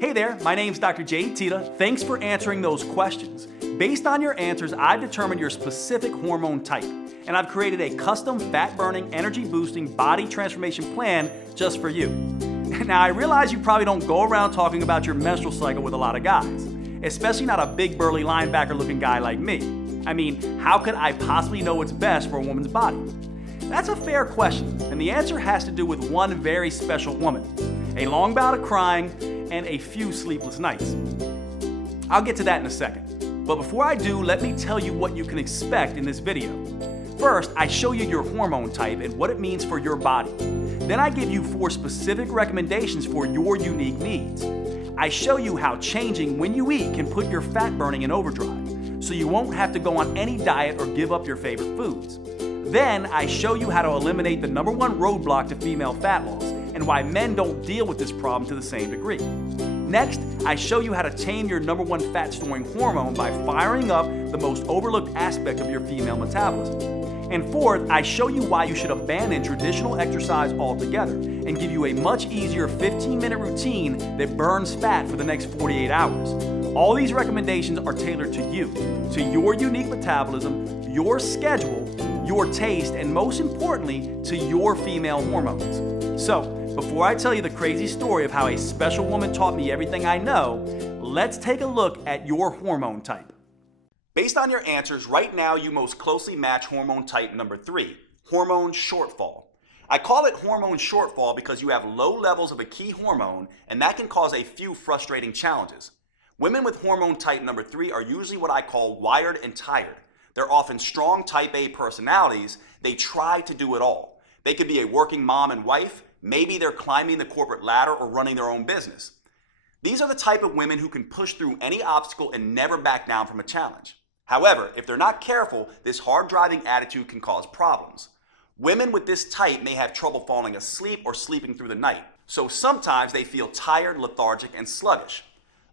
Hey there, my name's Dr. Jay Tita. Thanks for answering those questions. Based on your answers, I've determined your specific hormone type, and I've created a custom fat-burning, energy-boosting body transformation plan just for you. Now, I realize you probably don't go around talking about your menstrual cycle with a lot of guys, especially not a big burly linebacker-looking guy like me. I mean, how could I possibly know what's best for a woman's body? That's a fair question, and the answer has to do with one very special woman, a long bout of crying, and a few sleepless nights. I'll get to that in a second, but before I do, let me tell you what you can expect in this video. First, I show you your hormone type and what it means for your body. Then I give you 4 specific recommendations for your unique needs. I show you how changing when you eat can put your fat burning in overdrive, so you won't have to go on any diet or give up your favorite foods. Then I show you how to eliminate the #1 roadblock to female fat loss and why men don't deal with this problem to the same degree. Next, I show you how to tame your #1 fat storing hormone by firing up the most overlooked aspect of your female metabolism. And fourth, I show you why you should abandon traditional exercise altogether and give you a much easier 15-minute routine that burns fat for the next 48 hours. All these recommendations are tailored to you, to your unique metabolism, your schedule, your taste, and most importantly, to your female hormones. So, before I tell you the crazy story of how a special woman taught me everything I know, let's take a look at your hormone type. Based on your answers, right now you most closely match hormone type number 3, hormone shortfall. I call it hormone shortfall because you have low levels of a key hormone, and that can cause a few frustrating challenges. Women with hormone type number 3 are usually what I call wired and tired. They're often strong type A personalities. They try to do it all. They could be a working mom and wife. Maybe they're climbing the corporate ladder or running their own business. These are the type of women who can push through any obstacle and never back down from a challenge. However, if they're not careful, this hard-driving attitude can cause problems. Women with this type may have trouble falling asleep or sleeping through the night, so sometimes they feel tired, lethargic, and sluggish.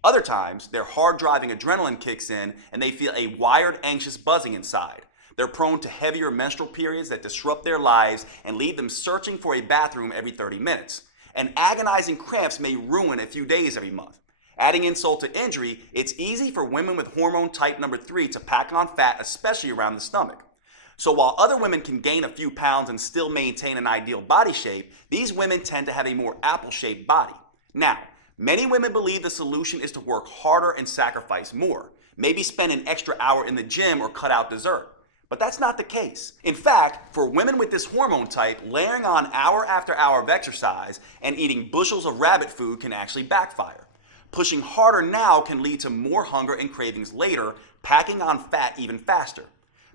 Other times, their hard-driving adrenaline kicks in and they feel a wired, anxious buzzing inside. They're prone to heavier menstrual periods that disrupt their lives and leave them searching for a bathroom every 30 minutes. And agonizing cramps may ruin a few days every month. Adding insult to injury, it's easy for women with hormone type number 3 to pack on fat, especially around the stomach. So while other women can gain a few pounds and still maintain an ideal body shape, these women tend to have a more apple-shaped body. Now, many women believe the solution is to work harder and sacrifice more, maybe spend an extra hour in the gym or cut out dessert. But that's not the case. In fact, for women with this hormone type, layering on hour after hour of exercise and eating bushels of rabbit food can actually backfire. Pushing harder now can lead to more hunger and cravings later, packing on fat even faster.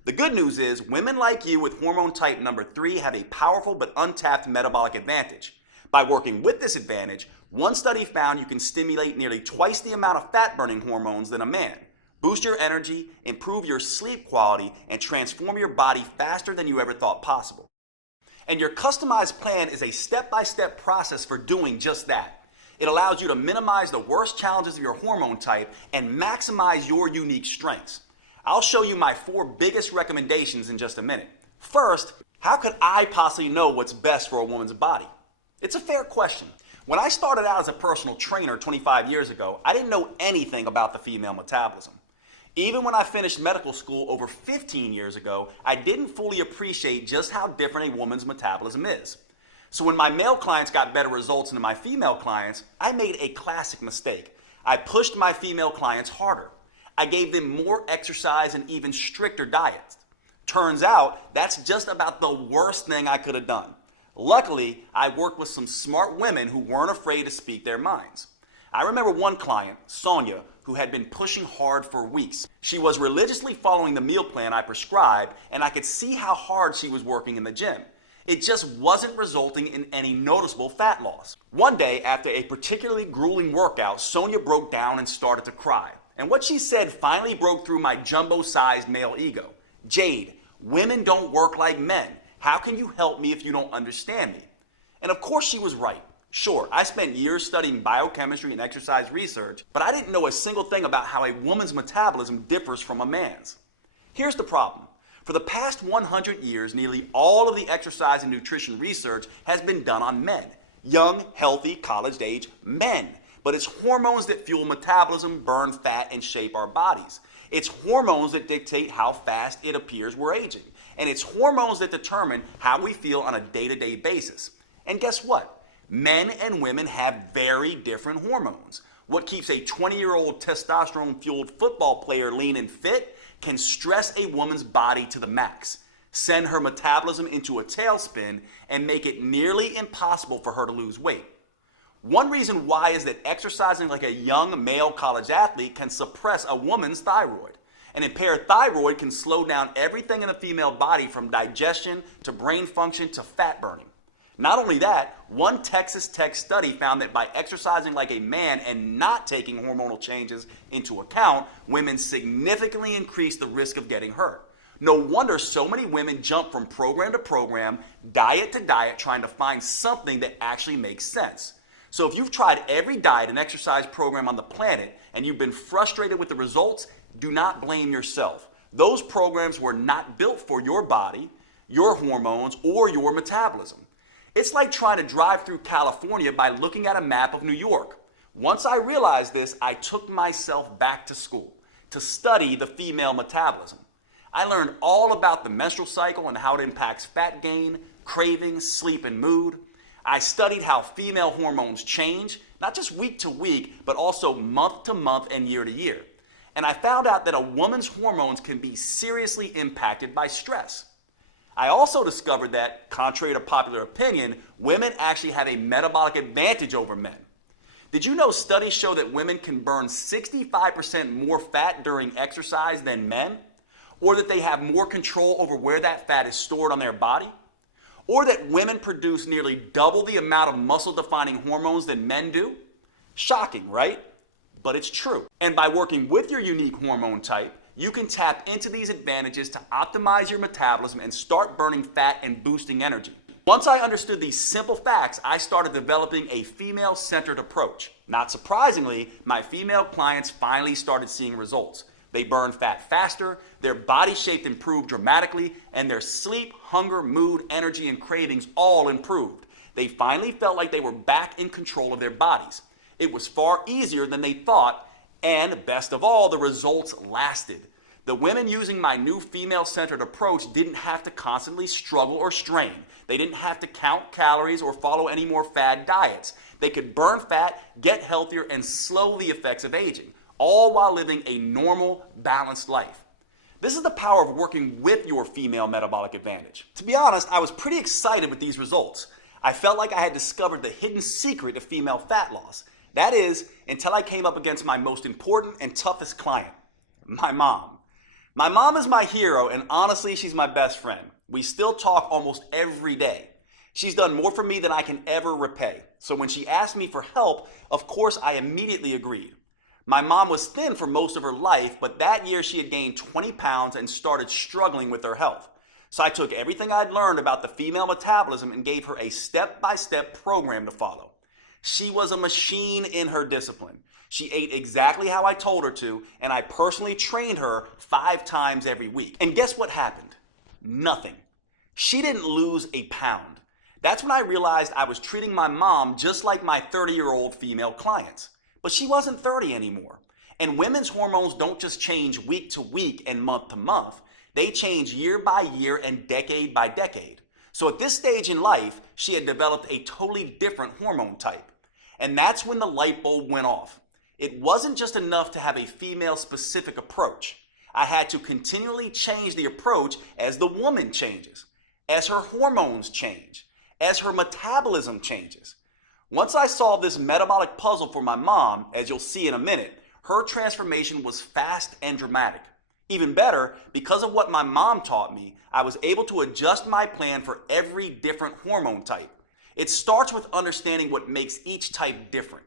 The good news is, women like you with hormone type number 3 have a powerful but untapped metabolic advantage. By working with this advantage, one study found you can stimulate nearly twice the amount of fat-burning hormones than a man, boost your energy, improve your sleep quality, and transform your body faster than you ever thought possible. And your customized plan is a step-by-step process for doing just that. It allows you to minimize the worst challenges of your hormone type and maximize your unique strengths. I'll show you my 4 biggest recommendations in just a minute. First, how could I possibly know what's best for a woman's body? It's a fair question. When I started out as a personal trainer 25 years ago, I didn't know anything about the female metabolism. Even when I finished medical school over 15 years ago, I didn't fully appreciate just how different a woman's metabolism is. So when my male clients got better results than my female clients, I made a classic mistake. I pushed my female clients harder. I gave them more exercise and even stricter diets. Turns out, that's just about the worst thing I could have done. Luckily, I worked with some smart women who weren't afraid to speak their minds. I remember one client, Sonia, who had been pushing hard for weeks. She was religiously following the meal plan I prescribed, and I could see how hard she was working in the gym. It just wasn't resulting in any noticeable fat loss. One day, after a particularly grueling workout, Sonia broke down and started to cry. And what she said finally broke through my jumbo-sized male ego. "Jade, women don't work like men. How can you help me if you don't understand me?" And of course she was right. Sure, I spent years studying biochemistry and exercise research, but I didn't know a single thing about how a woman's metabolism differs from a man's. Here's the problem. For the past 100 years, nearly all of the exercise and nutrition research has been done on men. Young, healthy, college-age men. But it's hormones that fuel metabolism, burn fat, and shape our bodies. It's hormones that dictate how fast it appears we're aging. And it's hormones that determine how we feel on a day-to-day basis. And guess what? Men and women have very different hormones. What keeps a 20-year-old testosterone-fueled football player lean and fit can stress a woman's body to the max, send her metabolism into a tailspin, and make it nearly impossible for her to lose weight. One reason why is that exercising like a young male college athlete can suppress a woman's thyroid. An impaired thyroid can slow down everything in a female body from digestion to brain function to fat burning. Not only that, one Texas Tech study found that by exercising like a man and not taking hormonal changes into account, women significantly increase the risk of getting hurt. No wonder so many women jump from program to program, diet to diet, trying to find something that actually makes sense. So if you've tried every diet and exercise program on the planet and you've been frustrated with the results, do not blame yourself. Those programs were not built for your body, your hormones, or your metabolism. It's like trying to drive through California by looking at a map of New York. Once I realized this, I took myself back to school to study the female metabolism. I learned all about the menstrual cycle and how it impacts fat gain, cravings, sleep, and mood. I studied how female hormones change, not just week to week, but also month to month and year to year. And I found out that a woman's hormones can be seriously impacted by stress. I also discovered that, contrary to popular opinion, women actually have a metabolic advantage over men. Did you know studies show that women can burn 65% more fat during exercise than men? Or that they have more control over where that fat is stored on their body? Or that women produce nearly double the amount of muscle-defining hormones than men do? Shocking, right? But it's true. And by working with your unique hormone type, you can tap into these advantages to optimize your metabolism and start burning fat and boosting energy. Once I understood these simple facts, I started developing a female-centered approach. Not surprisingly, my female clients finally started seeing results. They burned fat faster, their body shape improved dramatically, and their sleep, hunger, mood, energy, and cravings all improved. They finally felt like they were back in control of their bodies. It was far easier than they thought, and best of all, the results lasted. The women using my new female-centered approach didn't have to constantly struggle or strain. They didn't have to count calories or follow any more fad diets. They could burn fat, get healthier, and slow the effects of aging, all while living a normal, balanced life. This is the power of working with your female metabolic advantage. To be honest, I was pretty excited with these results. I felt like I had discovered the hidden secret of female fat loss. That is, until I came up against my most important and toughest client, my mom. My mom is my hero, and honestly, she's my best friend. We still talk almost every day. She's done more for me than I can ever repay. So when she asked me for help, of course, I immediately agreed. My mom was thin for most of her life, but that year she had gained 20 pounds and started struggling with her health. So I took everything I'd learned about the female metabolism and gave her a step-by-step program to follow. She was a machine in her discipline. She ate exactly how I told her to, and I personally trained her 5 times every week. And guess what happened? Nothing. She didn't lose a pound. That's when I realized I was treating my mom just like my 30-year-old female clients. But she wasn't 30 anymore. And women's hormones don't just change week to week and month to month. They change year by year and decade by decade. So at this stage in life, she had developed a totally different hormone type. And that's when the light bulb went off. It wasn't just enough to have a female-specific approach. I had to continually change the approach as the woman changes, as her hormones change, as her metabolism changes. Once I solved this metabolic puzzle for my mom, as you'll see in a minute, her transformation was fast and dramatic. Even better, because of what my mom taught me, I was able to adjust my plan for every different hormone type. It starts with understanding what makes each type different.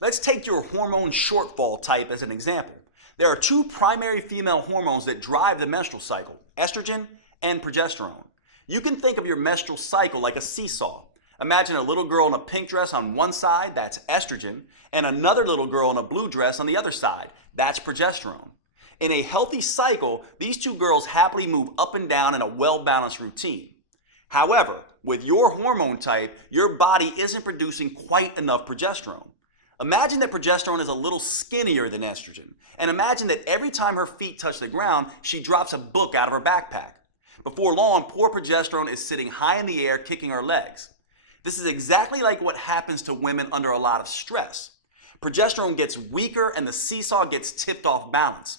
Let's take your hormone shortfall type as an example. There are 2 primary female hormones that drive the menstrual cycle, estrogen and progesterone. You can think of your menstrual cycle like a seesaw. Imagine a little girl in a pink dress on one side, that's estrogen, and another little girl in a blue dress on the other side, that's progesterone. In a healthy cycle, these 2 girls happily move up and down in a well-balanced routine. However, with your hormone type, your body isn't producing quite enough progesterone. Imagine that progesterone is a little skinnier than estrogen, and imagine that every time her feet touch the ground, she drops a book out of her backpack. Before long, poor progesterone is sitting high in the air, kicking her legs. This is exactly like what happens to women under a lot of stress. Progesterone gets weaker and the seesaw gets tipped off balance.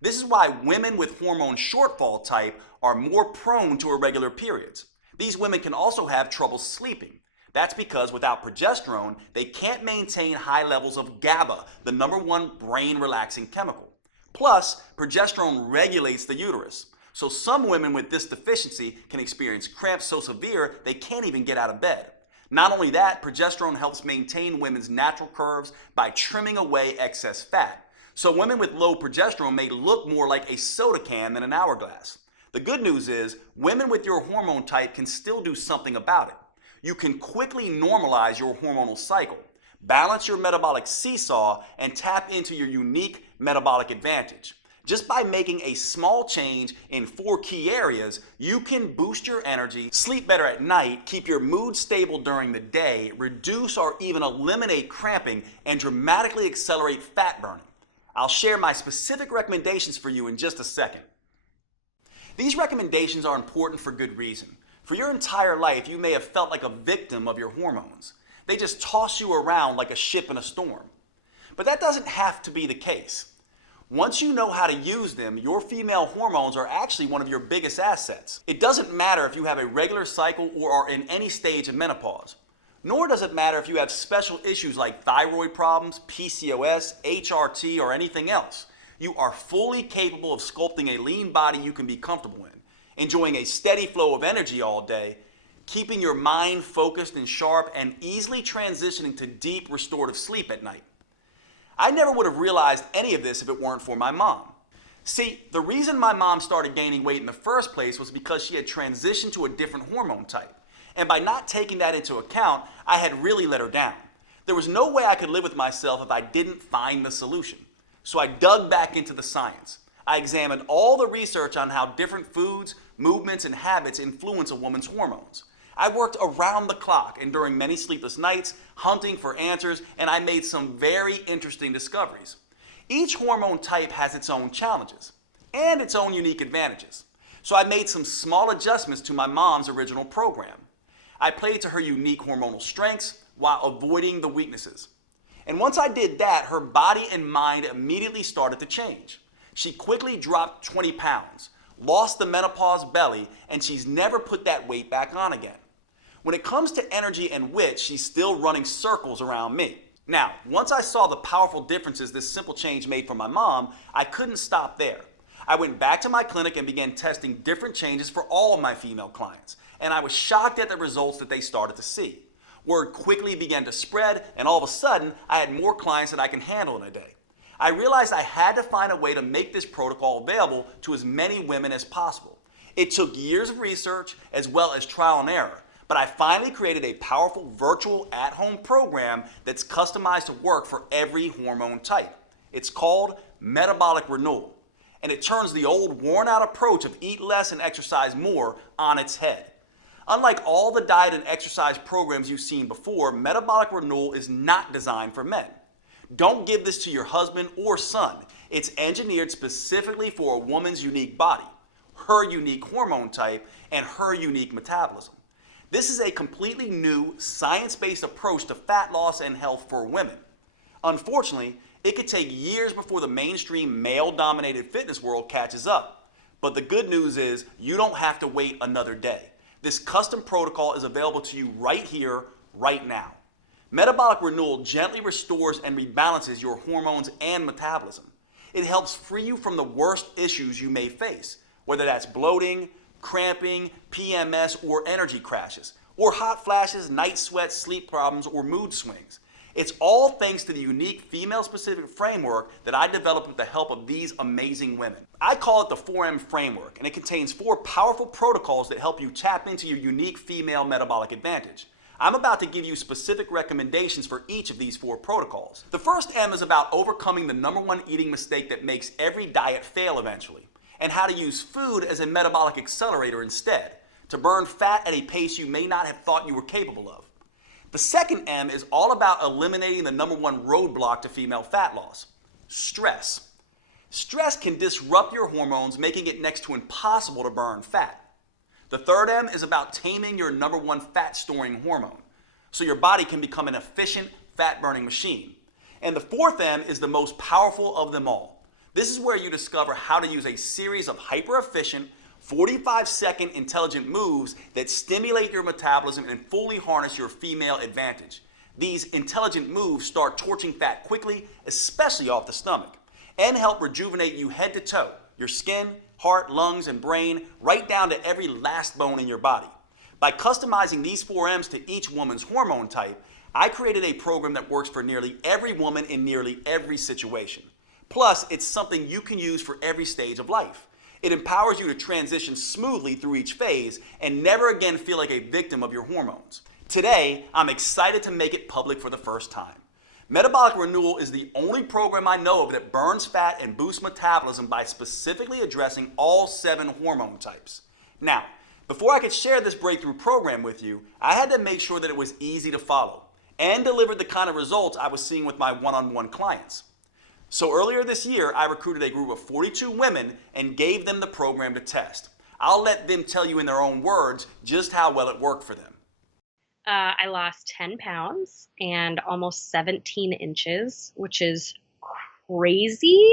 This is why women with hormone shortfall type are more prone to irregular periods. These women can also have trouble sleeping. That's because without progesterone, they can't maintain high levels of GABA, the #1 brain-relaxing chemical. Plus, progesterone regulates the uterus. So some women with this deficiency can experience cramps so severe they can't even get out of bed. Not only that, progesterone helps maintain women's natural curves by trimming away excess fat. So women with low progesterone may look more like a soda can than an hourglass. The good news is, women with your hormone type can still do something about it. You can quickly normalize your hormonal cycle, balance your metabolic seesaw, and tap into your unique metabolic advantage. Just by making a small change in 4 key areas, you can boost your energy, sleep better at night, keep your mood stable during the day, reduce or even eliminate cramping, and dramatically accelerate fat burning. I'll share my specific recommendations for you in just a second. These recommendations are important for good reason. For your entire life, you may have felt like a victim of your hormones. They just toss you around like a ship in a storm. But that doesn't have to be the case. Once you know how to use them, your female hormones are actually one of your biggest assets. It doesn't matter if you have a regular cycle or are in any stage of menopause. Nor does it matter if you have special issues like thyroid problems, PCOS, HRT, or anything else. You are fully capable of sculpting a lean body you can be comfortable in, enjoying a steady flow of energy all day, keeping your mind focused and sharp, and easily transitioning to deep restorative sleep at night. I never would have realized any of this if it weren't for my mom. See, the reason my mom started gaining weight in the first place was because she had transitioned to a different hormone type. And by not taking that into account, I had really let her down. There was no way I could live with myself if I didn't find the solution. So I dug back into the science. I examined all the research on how different foods, movements, and habits influence a woman's hormones. I worked around the clock and during many sleepless nights, hunting for answers, and I made some very interesting discoveries. Each hormone type has its own challenges and its own unique advantages. So I made some small adjustments to my mom's original program. I played to her unique hormonal strengths while avoiding the weaknesses. And once I did that, her body and mind immediately started to change. She quickly dropped 20 pounds, lost the menopause belly, and she's never put that weight back on again. When it comes to energy and wit, she's still running circles around me. Now, once I saw the powerful differences this simple change made for my mom, I couldn't stop there. I went back to my clinic and began testing different changes for all of my female clients, and I was shocked at the results that they started to see. Word quickly began to spread, and all of a sudden, I had more clients than I can handle in a day. I realized I had to find a way to make this protocol available to as many women as possible. It took years of research as well as trial and error, but I finally created a powerful virtual at-home program that's customized to work for every hormone type. It's called Metabolic Renewal, and it turns the old worn-out approach of eat less and exercise more on its head. Unlike all the diet and exercise programs you've seen before, Metabolic Renewal is not designed for men. Don't give this to your husband or son. It's engineered specifically for a woman's unique body, her unique hormone type, and her unique metabolism. This is a completely new, science-based approach to fat loss and health for women. Unfortunately, it could take years before the mainstream male-dominated fitness world catches up. But the good news is you don't have to wait another day. This custom protocol is available to you right here, right now. Metabolic Renewal gently restores and rebalances your hormones and metabolism. It helps free you from the worst issues you may face, whether that's bloating, cramping, PMS, or energy crashes, or hot flashes, night sweats, sleep problems, or mood swings. It's all thanks to the unique female-specific framework that I developed with the help of these amazing women. I call it the 4M framework, and it contains 4 powerful protocols that help you tap into your unique female metabolic advantage. I'm about to give you specific recommendations for each of these 4 protocols. The first M is about overcoming the #1 eating mistake that makes every diet fail eventually, and how to use food as a metabolic accelerator instead, to burn fat at a pace you may not have thought you were capable of. The second M is all about eliminating the number one roadblock to female fat loss: stress. Stress can disrupt your hormones, making it next to impossible to burn fat. The third M is about taming your number one fat storing hormone, so your body can become an efficient fat burning machine. And the fourth M is the most powerful of them all. This is where you discover how to use a series of hyper efficient 45-second intelligent moves that stimulate your metabolism and fully harness your female advantage. These intelligent moves start torching fat quickly, especially off the stomach, and help rejuvenate you head to toe, your skin, heart, lungs, and brain, right down to every last bone in your body. By customizing these 4 M's to each woman's hormone type, I created a program that works for nearly every woman in nearly every situation. Plus, it's something you can use for every stage of life. It empowers you to transition smoothly through each phase and never again feel like a victim of your hormones. Today, I'm excited to make it public for the first time. Metabolic Renewal is the only program I know of that burns fat and boosts metabolism by specifically addressing all 7 hormone types. Now, before I could share this breakthrough program with you, I had to make sure that it was easy to follow and delivered the kind of results I was seeing with my one-on-one clients. So earlier this year, I recruited a group of 42 women and gave them the program to test. I'll let them tell you in their own words just how well it worked for them. I lost 10 pounds and almost 17 inches, which is crazy.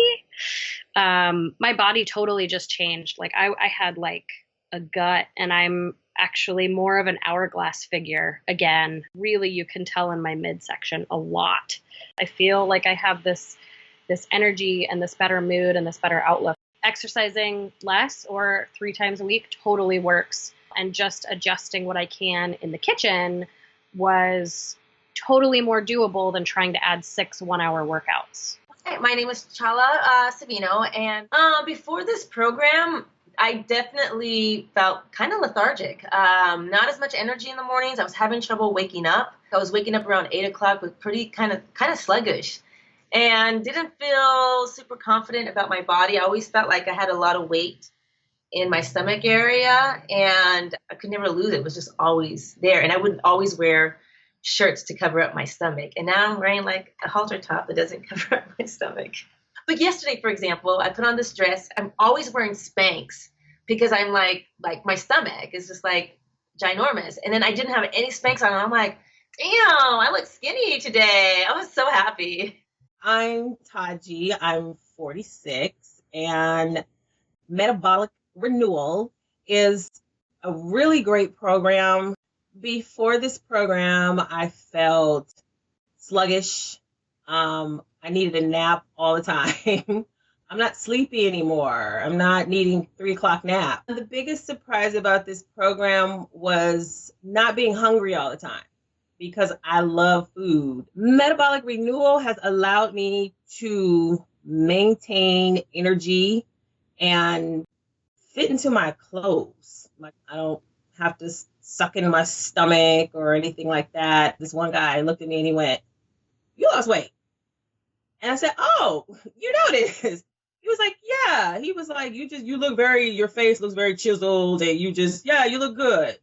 My body totally just changed. Like I had like a gut, and I'm actually more of an hourglass figure again. Really, you can tell in my midsection a lot. I feel like I have this energy and this better mood and this better outlook. Exercising less or 3 times a week totally works. And just adjusting what I can in the kitchen was totally more doable than trying to add 6 one-hour workouts. Hi, my name is Chala Savino, and before this program, I definitely felt kind of lethargic. Not as much energy in the mornings. I was having trouble waking up. I was waking up around 8 o'clock with pretty kind of sluggish, and didn't feel super confident about my body. I always felt like I had a lot of weight in my stomach area, and I could never lose it. It was just always there, and I would always wear shirts to cover up my stomach. And now I'm wearing like a halter top that doesn't cover up my stomach. But yesterday, for example, I put on this dress. I'm always wearing Spanx because I'm like my stomach is just like ginormous. And then I didn't have any Spanx on, and I'm like, damn, I look skinny today. I was so happy. I'm Taji. I'm 46, and Metabolic Renewal is a really great program. Before this program, I felt sluggish. I needed a nap all the time. I'm not sleepy anymore. I'm not needing 3 o'clock nap. The biggest surprise about this program was not being hungry all the time, because I love food. Metabolic Renewal has allowed me to maintain energy and fit into my clothes. Like I don't have to suck in my stomach or anything like that. This one guy looked at me and he went, "You lost weight." And I said, "Oh, you noticed?" He was like, "Yeah." He was like, you look your face looks very chiseled, and you look good."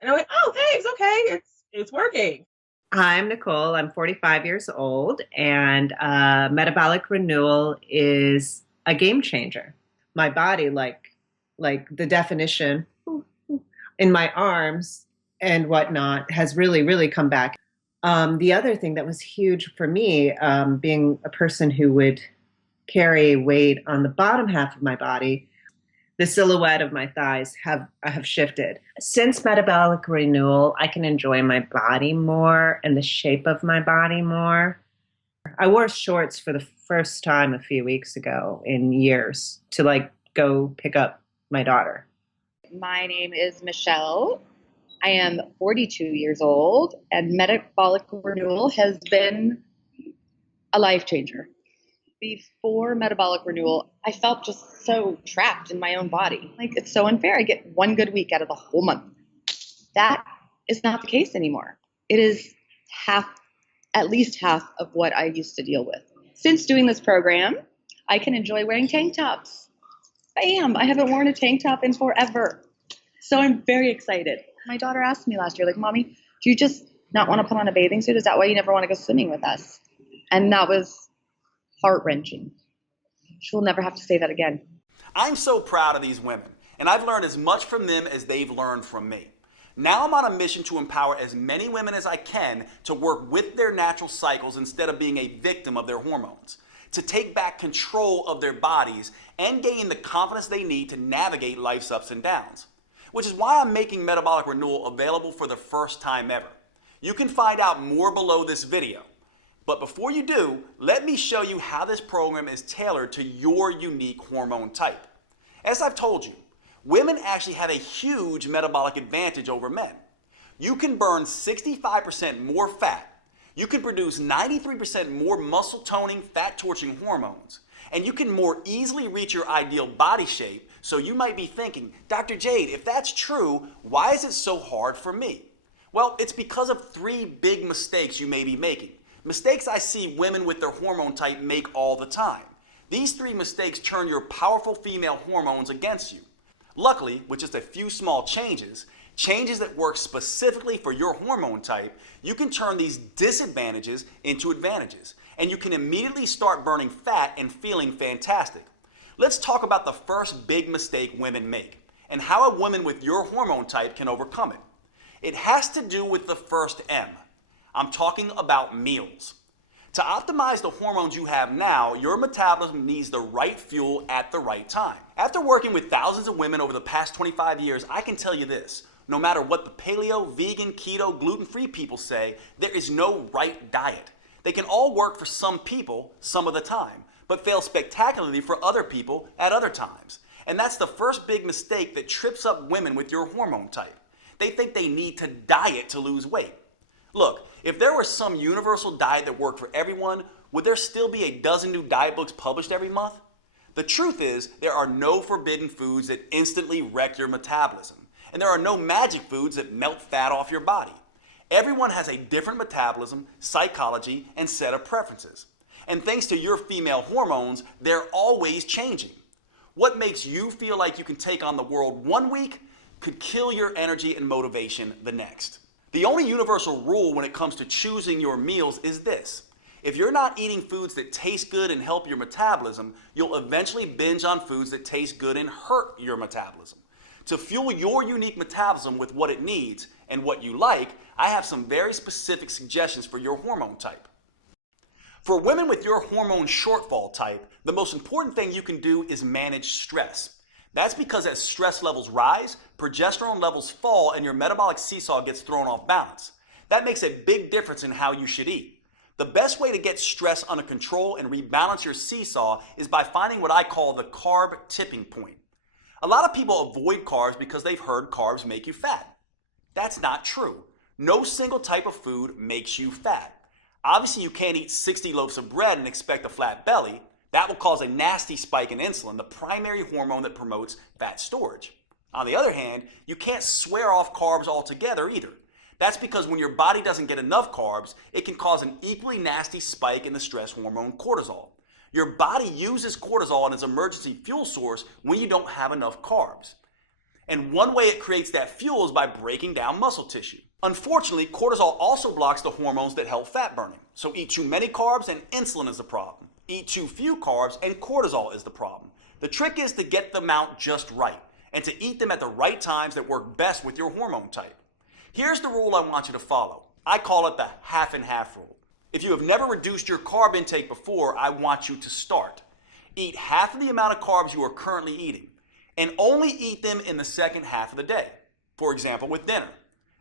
And I went, "Oh, thanks. Okay. It's working." I'm Nicole. I'm 45 years old, and Metabolic Renewal is a game changer. My body, like the definition in my arms and whatnot, has really, really come back. The other thing that was huge for me, being a person who would carry weight on the bottom half of my body, the silhouette of my thighs have shifted. Since Metabolic Renewal, I can enjoy my body more and the shape of my body more. I wore shorts for the first time a few weeks ago in years to go pick up my daughter. My name is Michelle. I am 42 years old, and Metabolic Renewal has been a life changer. Before Metabolic Renewal, I felt just so trapped in my own body. Like, it's so unfair. I get 1 good week out of the whole month. That is not the case anymore. It is at least half of what I used to deal with. Since doing this program, I can enjoy wearing tank tops. Bam! I haven't worn a tank top in forever. So I'm very excited. My daughter asked me last year, like, "Mommy, do you just not want to put on a bathing suit? Is that why you never want to go swimming with us? And that was heart-wrenching. She will never have to say that again. I'm so proud of these women, and I've learned as much from them as they've learned from me. Now I'm on a mission to empower as many women as I can to work with their natural cycles instead of being a victim of their hormones, to take back control of their bodies and gain the confidence they need to navigate life's ups and downs. Which is why I'm making Metabolic Renewal available for the first time ever. You can find out more below this video. But before you do, let me show you how this program is tailored to your unique hormone type. As I've told you, women actually have a huge metabolic advantage over men. You can burn 65% more fat. You can produce 93% more muscle toning, fat torching hormones. And you can more easily reach your ideal body shape. So you might be thinking, Dr. Jade, if that's true, why is it so hard for me? Well, it's because of 3 big mistakes you may be making. Mistakes I see women with their hormone type make all the time. These 3 mistakes turn your powerful female hormones against you. Luckily, with just a few small changes that work specifically for your hormone type, you can turn these disadvantages into advantages, and you can immediately start burning fat and feeling fantastic. Let's talk about the first big mistake women make, and how a woman with your hormone type can overcome it. It has to do with the first M. I'm talking about meals. To optimize the hormones you have now, your metabolism needs the right fuel at the right time. After working with thousands of women over the past 25 years, I can tell you this. No matter what the paleo, vegan, keto, gluten-free people say, there is no right diet. They can all work for some people some of the time, but fail spectacularly for other people at other times. And that's the first big mistake that trips up women with your hormone type. They think they need to diet to lose weight. Look, if there was some universal diet that worked for everyone, would there still be a dozen new diet books published every month? The truth is, there are no forbidden foods that instantly wreck your metabolism, and there are no magic foods that melt fat off your body. Everyone has a different metabolism, psychology, and set of preferences. And thanks to your female hormones, they're always changing. What makes you feel like you can take on the world one week could kill your energy and motivation the next. The only universal rule when it comes to choosing your meals is this. If you're not eating foods that taste good and help your metabolism, you'll eventually binge on foods that taste good and hurt your metabolism. To fuel your unique metabolism with what it needs and what you like, I have some very specific suggestions for your hormone type. For women with your hormone shortfall type, the most important thing you can do is manage stress. That's because as stress levels rise, progesterone levels fall and your metabolic seesaw gets thrown off balance. That makes a big difference in how you should eat. The best way to get stress under control and rebalance your seesaw is by finding what I call the carb tipping point. A lot of people avoid carbs because they've heard carbs make you fat. That's not true. No single type of food makes you fat. Obviously, you can't eat 60 loaves of bread and expect a flat belly. That will cause a nasty spike in insulin, the primary hormone that promotes fat storage. On the other hand, you can't swear off carbs altogether either. That's because when your body doesn't get enough carbs, it can cause an equally nasty spike in the stress hormone cortisol. Your body uses cortisol as an emergency fuel source when you don't have enough carbs. And one way it creates that fuel is by breaking down muscle tissue. Unfortunately, cortisol also blocks the hormones that help fat burning. So eat too many carbs and insulin is the problem. Eat too few carbs and cortisol is the problem. The trick is to get the amount just right and to eat them at the right times that work best with your hormone type. Here's the rule I want you to follow. I call it the half and half rule. If you have never reduced your carb intake before, I want you to start. Eat half of the amount of carbs you are currently eating and only eat them in the second half of the day. For example, with dinner.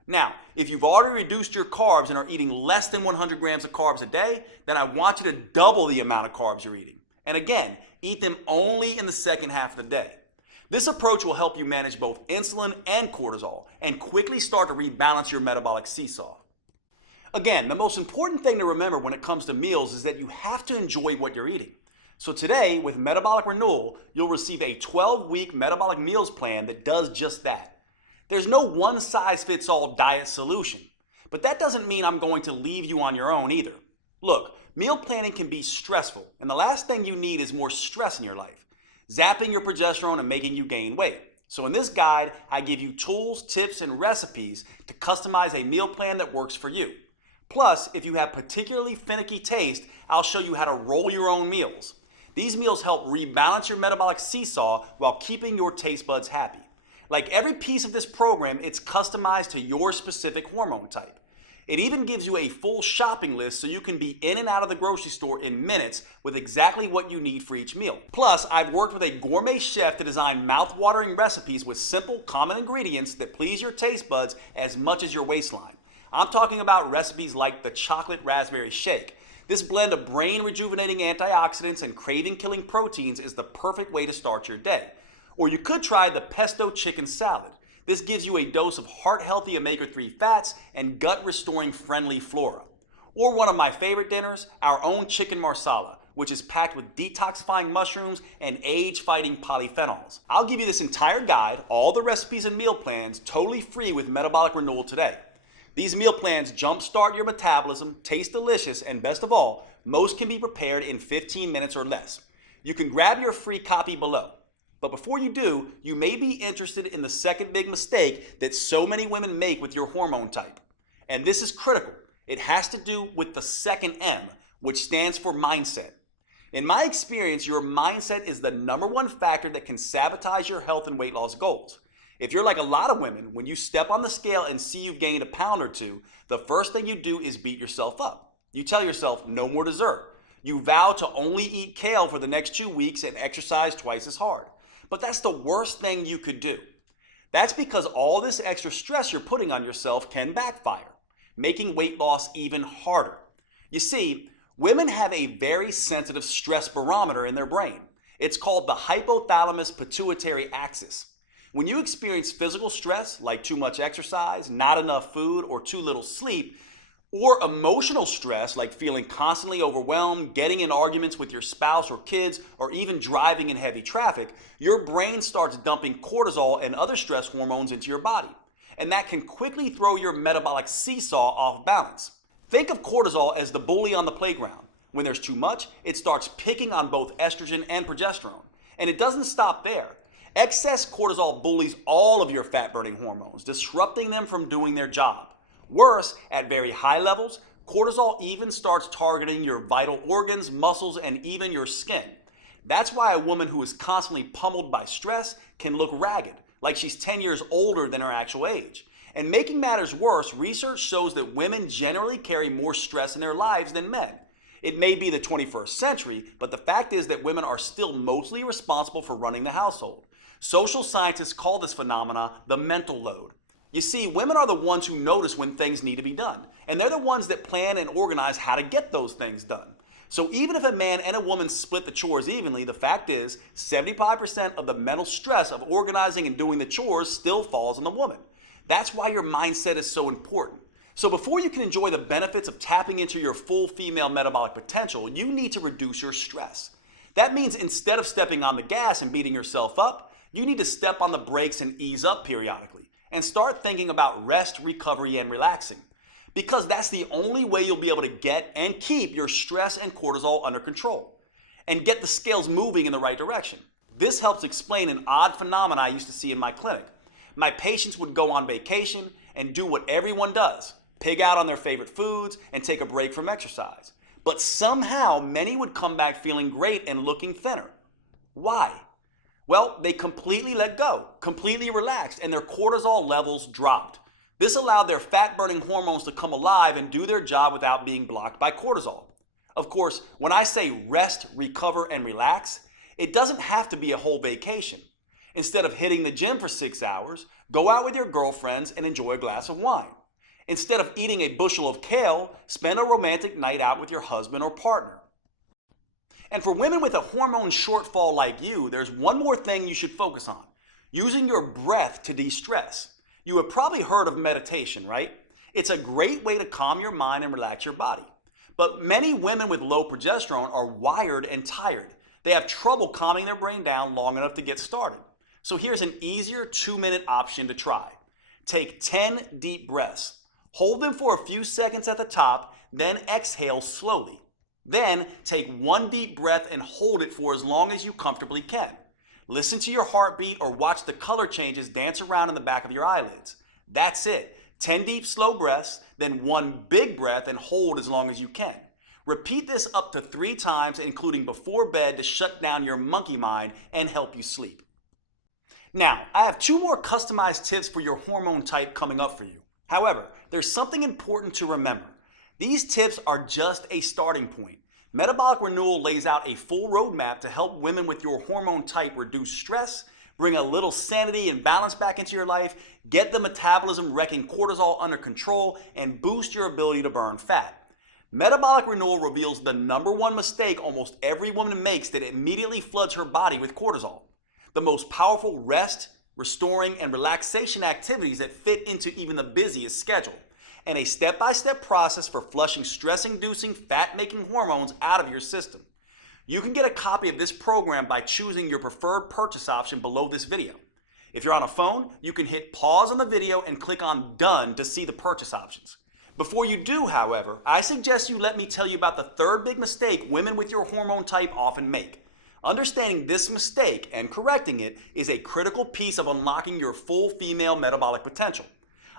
Now, if you've already reduced your carbs and are eating less than 100 grams of carbs a day, then I want you to double the amount of carbs you're eating. And again, eat them only in the second half of the day. This approach will help you manage both insulin and cortisol and quickly start to rebalance your metabolic seesaw. Again, the most important thing to remember when it comes to meals is that you have to enjoy what you're eating. So today, with Metabolic Renewal, you'll receive a 12-week metabolic meals plan that does just that. There's no one-size-fits-all diet solution, but that doesn't mean I'm going to leave you on your own either. Look, meal planning can be stressful, and the last thing you need is more stress in your life, zapping your progesterone and making you gain weight. So in this guide, I give you tools, tips, and recipes to customize a meal plan that works for you. Plus, if you have particularly finicky taste, I'll show you how to roll your own meals. These meals help rebalance your metabolic seesaw while keeping your taste buds happy. Like every piece of this program, it's customized to your specific hormone type. It even gives you a full shopping list so you can be in and out of the grocery store in minutes with exactly what you need for each meal. Plus, I've worked with a gourmet chef to design mouth-watering recipes with simple, common ingredients that please your taste buds as much as your waistline. I'm talking about recipes like the chocolate raspberry shake. This blend of brain-rejuvenating antioxidants and craving-killing proteins is the perfect way to start your day. Or you could try the pesto chicken salad. This gives you a dose of heart-healthy omega-3 fats and gut-restoring friendly flora. Or one of my favorite dinners, our own chicken marsala, which is packed with detoxifying mushrooms and age-fighting polyphenols. I'll give you this entire guide, all the recipes and meal plans, totally free with Metabolic Renewal today. These meal plans jumpstart your metabolism, taste delicious, and best of all, most can be prepared in 15 minutes or less. You can grab your free copy below. But before you do, you may be interested in the second big mistake that so many women make with your hormone type. And this is critical. It has to do with the second M, which stands for mindset. In my experience, your mindset is the number one factor that can sabotage your health and weight loss goals. If you're like a lot of women, when you step on the scale and see you've gained a pound or two, the first thing you do is beat yourself up. You tell yourself, no more dessert. You vow to only eat kale for the next 2 weeks and exercise twice as hard. But that's the worst thing you could do. That's because all this extra stress you're putting on yourself can backfire, making weight loss even harder. You see, women have a very sensitive stress barometer in their brain. It's called the hypothalamus pituitary axis. When you experience physical stress, like too much exercise, not enough food, or too little sleep, or emotional stress, like feeling constantly overwhelmed, getting in arguments with your spouse or kids, or even driving in heavy traffic, your brain starts dumping cortisol and other stress hormones into your body. And that can quickly throw your metabolic seesaw off balance. Think of cortisol as the bully on the playground. When there's too much, it starts picking on both estrogen and progesterone. And it doesn't stop there. Excess cortisol bullies all of your fat-burning hormones, disrupting them from doing their job. Worse, at very high levels, cortisol even starts targeting your vital organs, muscles, and even your skin. That's why a woman who is constantly pummeled by stress can look ragged, like she's 10 years older than her actual age. And making matters worse, research shows that women generally carry more stress in their lives than men. It may be the 21st century, but the fact is that women are still mostly responsible for running the household. Social scientists call this phenomena the mental load. You see, women are the ones who notice when things need to be done, and they're the ones that plan and organize how to get those things done. So even if a man and a woman split the chores evenly, the fact is 75% of the mental stress of organizing and doing the chores still falls on the woman. That's why your mindset is so important. So before you can enjoy the benefits of tapping into your full female metabolic potential, you need to reduce your stress. That means instead of stepping on the gas and beating yourself up, you need to step on the brakes and ease up periodically. And start thinking about rest, recovery, and relaxing. Because that's the only way you'll be able to get and keep your stress and cortisol under control. And get the scales moving in the right direction. This helps explain an odd phenomenon I used to see in my clinic. My patients would go on vacation and do what everyone does. Pig out on their favorite foods and take a break from exercise. But somehow many would come back feeling great and looking thinner. Why? Well, they completely let go, completely relaxed, and their cortisol levels dropped. This allowed their fat-burning hormones to come alive and do their job without being blocked by cortisol. Of course, when I say rest, recover, and relax, it doesn't have to be a whole vacation. Instead of hitting the gym for 6 hours, go out with your girlfriends and enjoy a glass of wine. Instead of eating a bushel of kale, spend a romantic night out with your husband or partner. And for women with a hormone shortfall like you, there's one more thing you should focus on: using your breath to de-stress. You have probably heard of meditation, right? It's a great way to calm your mind and relax your body. But many women with low progesterone are wired and tired. They have trouble calming their brain down long enough to get started. So here's an easier 2-minute option to try. Take 10 deep breaths. Hold them for a few seconds at the top, then exhale slowly. Then take 1 deep breath and hold it for as long as you comfortably can. Listen to your heartbeat or watch the color changes dance around in the back of your eyelids. That's it. 10 deep, slow breaths, then 1 big breath and hold as long as you can. Repeat this up to 3 times, including before bed, to shut down your monkey mind and help you sleep. Now, I have 2 more customized tips for your hormone type coming up for you. However, there's something important to remember. These tips are just a starting point. Metabolic Renewal lays out a full roadmap to help women with your hormone type reduce stress, bring a little sanity and balance back into your life, get the metabolism wrecking cortisol under control, and boost your ability to burn fat. Metabolic Renewal reveals the #1 mistake almost every woman makes that immediately floods her body with cortisol. The most powerful rest, restoring, and relaxation activities that fit into even the busiest schedule, and a step-by-step process for flushing stress-inducing, fat-making hormones out of your system. You can get a copy of this program by choosing your preferred purchase option below this video. If you're on a phone, you can hit pause on the video and click on Done to see the purchase options. Before you do, however, I suggest you let me tell you about the 3rd big mistake women with your hormone type often make. Understanding this mistake and correcting it is a critical piece of unlocking your full female metabolic potential.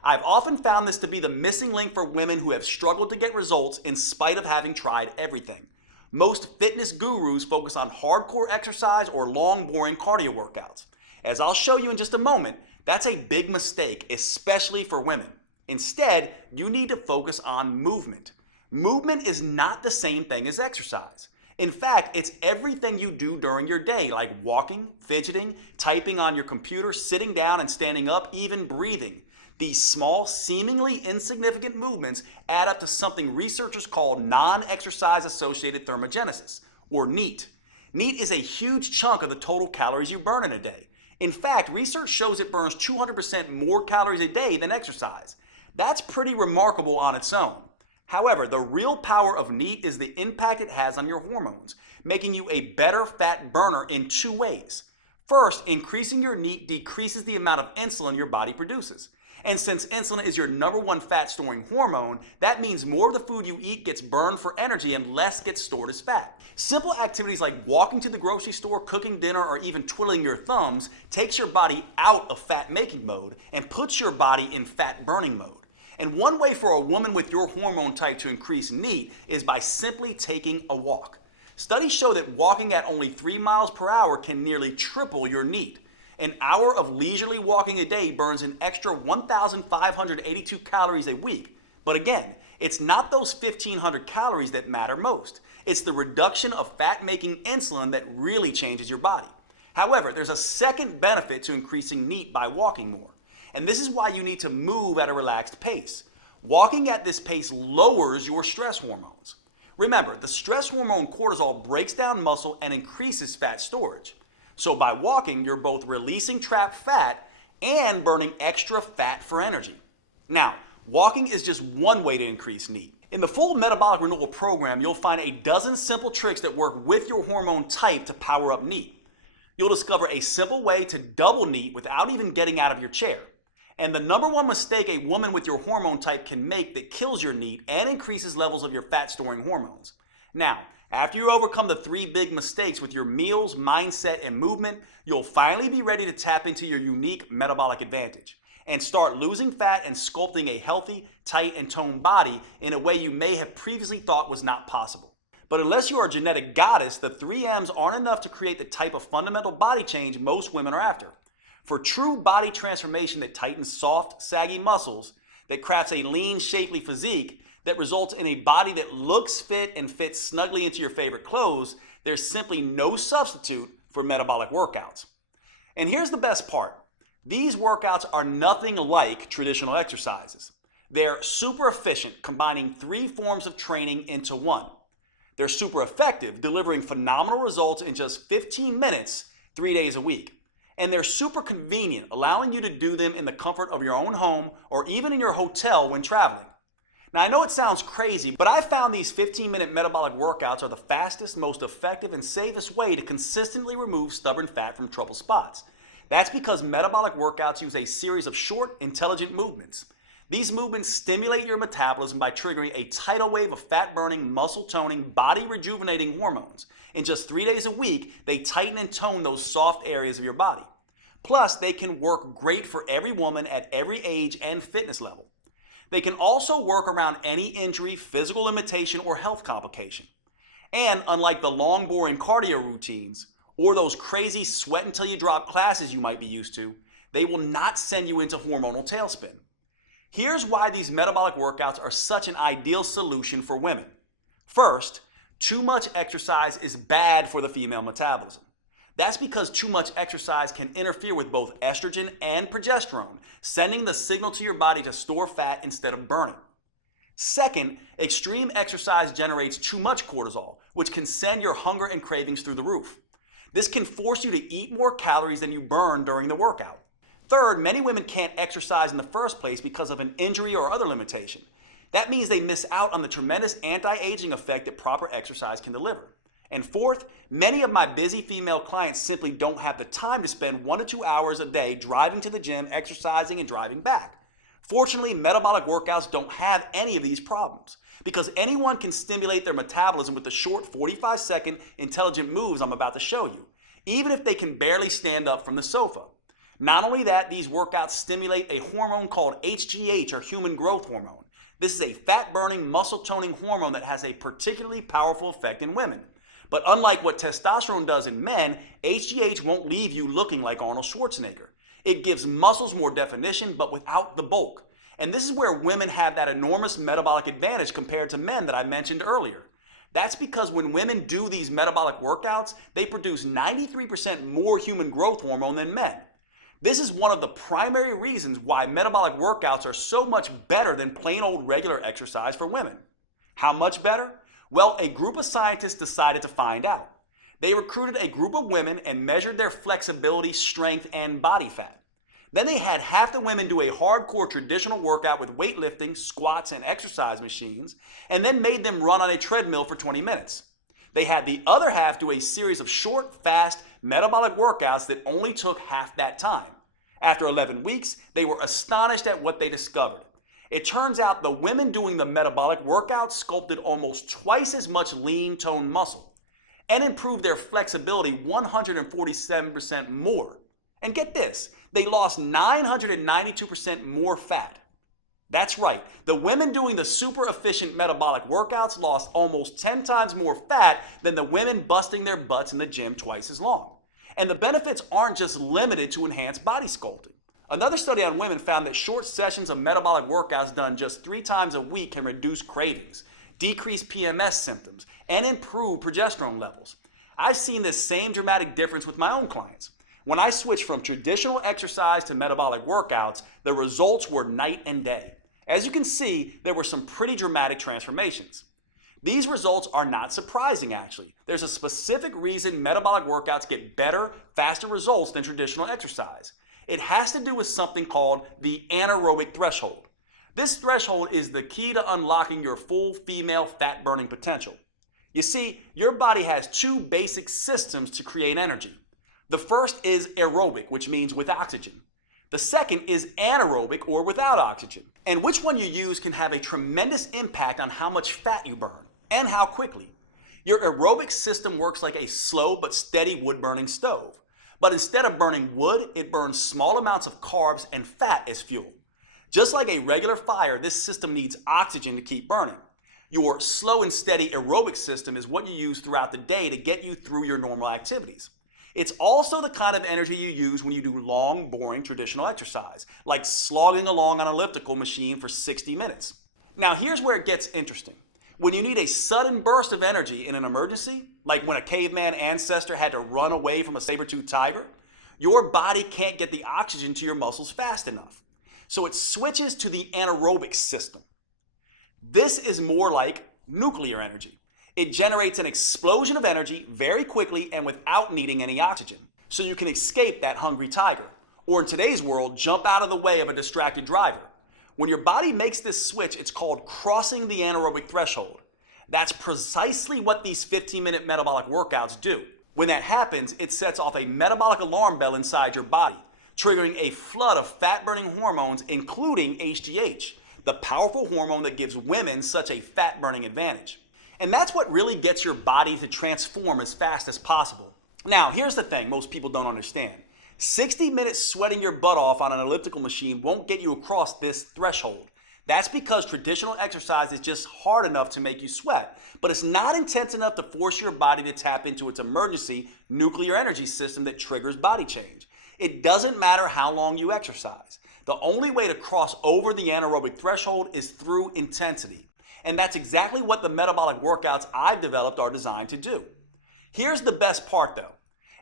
I've often found this to be the missing link for women who have struggled to get results in spite of having tried everything. Most fitness gurus focus on hardcore exercise or long, boring cardio workouts. As I'll show you in just a moment, that's a big mistake, especially for women. Instead, you need to focus on movement. Movement is not the same thing as exercise. In fact, it's everything you do during your day, like walking, fidgeting, typing on your computer, sitting down and standing up, even breathing. These small, seemingly insignificant movements add up to something researchers call non-exercise associated thermogenesis, or NEAT. NEAT is a huge chunk of the total calories you burn in a day. In fact, research shows it burns 200% more calories a day than exercise. That's pretty remarkable on its own. However, the real power of NEAT is the impact it has on your hormones, making you a better fat burner in 2 ways. First, increasing your NEAT decreases the amount of insulin your body produces. And since insulin is your #1 fat-storing hormone, that means more of the food you eat gets burned for energy and less gets stored as fat. Simple activities like walking to the grocery store, cooking dinner, or even twiddling your thumbs takes your body out of fat-making mode and puts your body in fat-burning mode. And one way for a woman with your hormone type to increase NEAT is by simply taking a walk. Studies show that walking at only 3 miles per hour can nearly triple your NEAT. An hour of leisurely walking a day burns an extra 1,582 calories a week. But again, it's not those 1,500 calories that matter most. It's the reduction of fat-making insulin that really changes your body. However, there's a second benefit to increasing NEAT by walking more. And this is why you need to move at a relaxed pace. Walking at this pace lowers your stress hormones. Remember, the stress hormone cortisol breaks down muscle and increases fat storage. So by walking, you're both releasing trapped fat and burning extra fat for energy. Now, walking is just one way to increase NEAT. In the full Metabolic Renewal program, you'll find a dozen simple tricks that work with your hormone type to power up NEAT. You'll discover a simple way to double NEAT without even getting out of your chair. And the #1 mistake a woman with your hormone type can make that kills your NEAT and increases levels of your fat-storing hormones. Now, after you overcome the 3 big mistakes with your meals, mindset, and movement, you'll finally be ready to tap into your unique metabolic advantage and start losing fat and sculpting a healthy, tight, and toned body in a way you may have previously thought was not possible. But unless you are a genetic goddess, the 3 M's aren't enough to create the type of fundamental body change most women are after. For true body transformation that tightens soft, saggy muscles, that crafts a lean, shapely physique, that results in a body that looks fit and fits snugly into your favorite clothes, there's simply no substitute for metabolic workouts. And here's the best part. These workouts are nothing like traditional exercises. They're super efficient, combining 3 forms of training into one. They're super effective, delivering phenomenal results in just 15 minutes, 3 days a week. And they're super convenient, allowing you to do them in the comfort of your own home or even in your hotel when traveling. Now, I know it sounds crazy, but I found these 15-minute metabolic workouts are the fastest, most effective, and safest way to consistently remove stubborn fat from trouble spots. That's because metabolic workouts use a series of short, intelligent movements. These movements stimulate your metabolism by triggering a tidal wave of fat-burning, muscle-toning, body-rejuvenating hormones. In just 3 days a week, they tighten and tone those soft areas of your body. Plus, they can work great for every woman at every age and fitness level. They can also work around any injury, physical limitation, or health complication. And unlike the long, boring cardio routines, or those crazy sweat until you drop classes you might be used to, they will not send you into hormonal tailspin. Here's why these metabolic workouts are such an ideal solution for women. First, too much exercise is bad for the female metabolism. That's because too much exercise can interfere with both estrogen and progesterone, sending the signal to your body to store fat instead of burning. Second, extreme exercise generates too much cortisol, which can send your hunger and cravings through the roof. This can force you to eat more calories than you burn during the workout. Third, many women can't exercise in the first place because of an injury or other limitation. That means they miss out on the tremendous anti-aging effect that proper exercise can deliver. And fourth, many of my busy female clients simply don't have the time to spend 1 to 2 hours a day driving to the gym, exercising, and driving back. Fortunately, metabolic workouts don't have any of these problems because anyone can stimulate their metabolism with the short 45-second intelligent moves I'm about to show you, even if they can barely stand up from the sofa. Not only that, these workouts stimulate a hormone called HGH, or human growth hormone. This is a fat-burning, muscle-toning hormone that has a particularly powerful effect in women. But unlike what testosterone does in men, HGH won't leave you looking like Arnold Schwarzenegger. It gives muscles more definition, but without the bulk. And this is where women have that enormous metabolic advantage compared to men that I mentioned earlier. That's because when women do these metabolic workouts, they produce 93% more human growth hormone than men. This is one of the primary reasons why metabolic workouts are so much better than plain old regular exercise for women. How much better? Well, a group of scientists decided to find out. They recruited a group of women and measured their flexibility, strength, and body fat. Then they had half the women do a hardcore traditional workout with weightlifting, squats, and exercise machines, and then made them run on a treadmill for 20 minutes. They had the other half do a series of short, fast, metabolic workouts that only took half that time. After 11 weeks, they were astonished at what they discovered. It turns out the women doing the metabolic workouts sculpted almost twice as much lean toned muscle and improved their flexibility 147% more. And get this, they lost 992% more fat. That's right, the women doing the super efficient metabolic workouts lost almost 10 times more fat than the women busting their butts in the gym twice as long. And the benefits aren't just limited to enhanced body sculpting. Another study on women found that short sessions of metabolic workouts done just 3 times a week can reduce cravings, decrease PMS symptoms, and improve progesterone levels. I've seen this same dramatic difference with my own clients. When I switched from traditional exercise to metabolic workouts, the results were night and day. As you can see, there were some pretty dramatic transformations. These results are not surprising, actually. There's a specific reason metabolic workouts get better, faster results than traditional exercise. It has to do with something called the anaerobic threshold. This threshold is the key to unlocking your full female fat-burning potential. You see, your body has 2 basic systems to create energy. The first is aerobic, which means with oxygen. The second is anaerobic, or without oxygen. And which one you use can have a tremendous impact on how much fat you burn and how quickly. Your aerobic system works like a slow but steady wood-burning stove. But instead of burning wood, it burns small amounts of carbs and fat as fuel. Just like a regular fire, this system needs oxygen to keep burning. Your slow and steady aerobic system is what you use throughout the day to get you through your normal activities. It's also the kind of energy you use when you do long, boring traditional exercise, like slogging along on an elliptical machine for 60 minutes. Now here's where it gets interesting. When you need a sudden burst of energy in an emergency, like when a caveman ancestor had to run away from a saber-toothed tiger, your body can't get the oxygen to your muscles fast enough. So it switches to the anaerobic system. This is more like nuclear energy. It generates an explosion of energy very quickly and without needing any oxygen. So you can escape that hungry tiger, or in today's world, jump out of the way of a distracted driver. When your body makes this switch, it's called crossing the anaerobic threshold. That's precisely what these 15-minute metabolic workouts do. When that happens, it sets off a metabolic alarm bell inside your body, triggering a flood of fat-burning hormones, including HGH, the powerful hormone that gives women such a fat-burning advantage. And that's what really gets your body to transform as fast as possible. Now, here's the thing most people don't understand. 60 minutes sweating your butt off on an elliptical machine won't get you across this threshold. That's because traditional exercise is just hard enough to make you sweat, but it's not intense enough to force your body to tap into its emergency nuclear energy system that triggers body change. It doesn't matter how long you exercise. The only way to cross over the anaerobic threshold is through intensity. And that's exactly what the metabolic workouts I've developed are designed to do. Here's the best part though.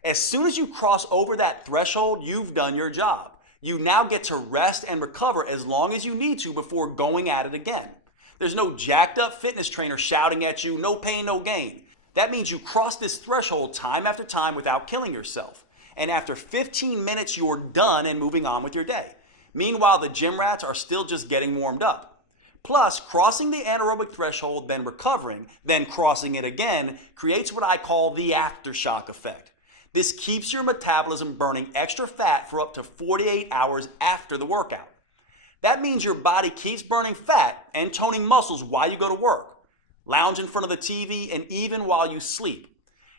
As soon as you cross over that threshold, you've done your job. You now get to rest and recover as long as you need to before going at it again. There's no jacked up fitness trainer shouting at you, no pain, no gain. That means you cross this threshold time after time without killing yourself. And after 15 minutes, you're done and moving on with your day. Meanwhile, the gym rats are still just getting warmed up. Plus, crossing the anaerobic threshold, then recovering, then crossing it again, creates what I call the aftershock effect. This keeps your metabolism burning extra fat for up to 48 hours after the workout. That means your body keeps burning fat and toning muscles while you go to work, lounge in front of the TV, and even while you sleep.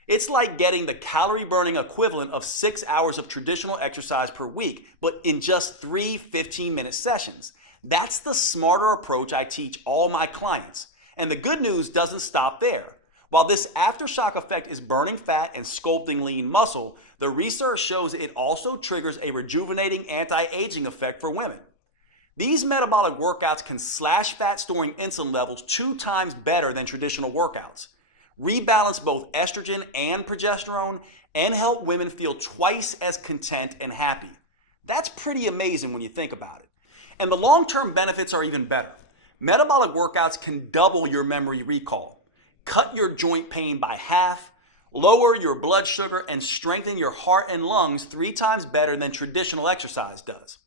It's like getting the calorie burning equivalent of 6 hours of traditional exercise per week, but in just 3 15-minute sessions. That's the smarter approach I teach all my clients. And the good news doesn't stop there. While this aftershock effect is burning fat and sculpting lean muscle, the research shows it also triggers a rejuvenating anti-aging effect for women. These metabolic workouts can slash fat storing insulin levels 2 times better than traditional workouts, rebalance both estrogen and progesterone, and help women feel twice as content and happy. That's pretty amazing when you think about it. And the long-term benefits are even better. Metabolic workouts can double your memory recall, cut your joint pain by half, lower your blood sugar, and strengthen your heart and lungs 3 times better than traditional exercise does.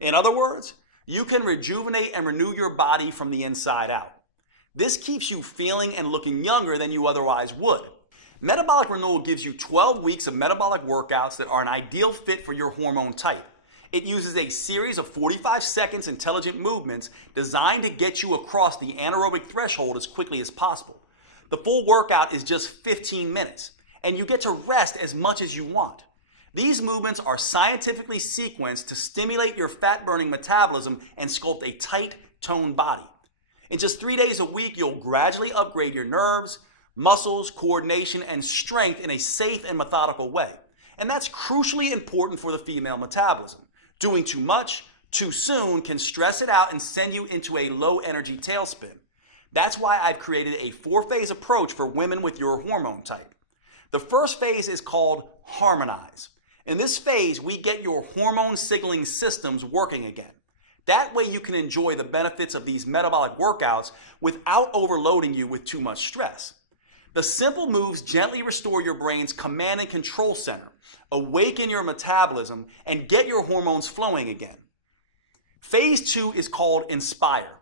In other words, you can rejuvenate and renew your body from the inside out. This keeps you feeling and looking younger than you otherwise would. Metabolic Renewal gives you 12 weeks of metabolic workouts that are an ideal fit for your hormone type. It uses a series of 45 seconds intelligent movements designed to get you across the anaerobic threshold as quickly as possible. The full workout is just 15 minutes, and you get to rest as much as you want. These movements are scientifically sequenced to stimulate your fat-burning metabolism and sculpt a tight, toned body. In just 3 days a week, you'll gradually upgrade your nerves, muscles, coordination, and strength in a safe and methodical way. And that's crucially important for the female metabolism. Doing too much, too soon can stress it out and send you into a low-energy tailspin. That's why I've created a 4-phase approach for women with your hormone type. The first phase is called Harmonize. In this phase, we get your hormone signaling systems working again. That way you can enjoy the benefits of these metabolic workouts without overloading you with too much stress. The simple moves gently restore your brain's command and control center, awaken your metabolism, and get your hormones flowing again. Phase 2 is called Inspire.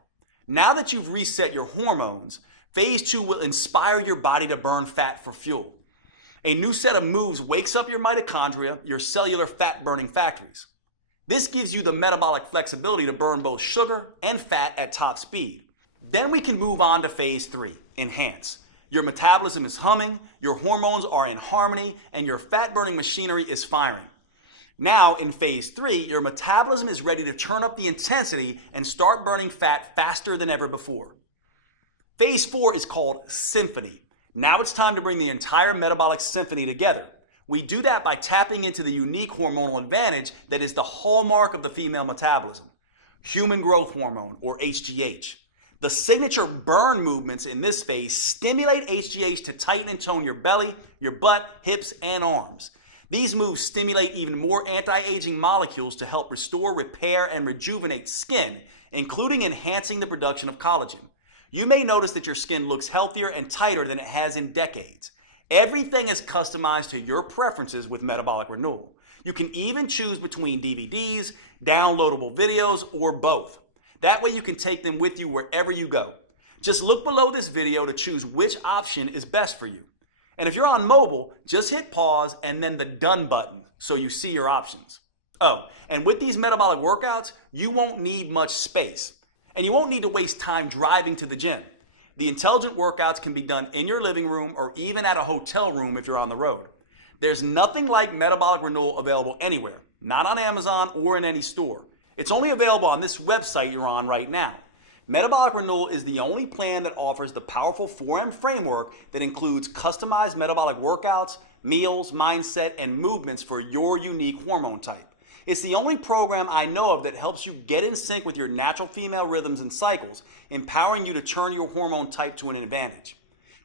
Now that you've reset your hormones, phase 2 will inspire your body to burn fat for fuel. A new set of moves wakes up your mitochondria, your cellular fat-burning factories. This gives you the metabolic flexibility to burn both sugar and fat at top speed. Then we can move on to phase 3, Enhance. Your metabolism is humming, your hormones are in harmony, and your fat-burning machinery is firing. Now, in phase 3, your metabolism is ready to turn up the intensity and start burning fat faster than ever before. Phase 4 is called Symphony. Now it's time to bring the entire metabolic symphony together. We do that by tapping into the unique hormonal advantage that is the hallmark of the female metabolism, human growth hormone, or HGH. The signature burn movements in this phase stimulate HGH to tighten and tone your belly, your butt, hips, and arms. These moves stimulate even more anti-aging molecules to help restore, repair, and rejuvenate skin, including enhancing the production of collagen. You may notice that your skin looks healthier and tighter than it has in decades. Everything is customized to your preferences with Metabolic Renewal. You can even choose between DVDs, downloadable videos, or both. That way you can take them with you wherever you go. Just look below this video to choose which option is best for you. And if you're on mobile, just hit pause and then the done button so you see your options. Oh, and with these metabolic workouts, you won't need much space. And you won't need to waste time driving to the gym. The intelligent workouts can be done in your living room or even at a hotel room if you're on the road. There's nothing like Metabolic Renewal available anywhere, not on Amazon or in any store. It's only available on this website you're on right now. Metabolic Renewal is the only plan that offers the powerful 4M framework that includes customized metabolic workouts, meals, mindset, and movements for your unique hormone type. It's the only program I know of that helps you get in sync with your natural female rhythms and cycles, empowering you to turn your hormone type to an advantage.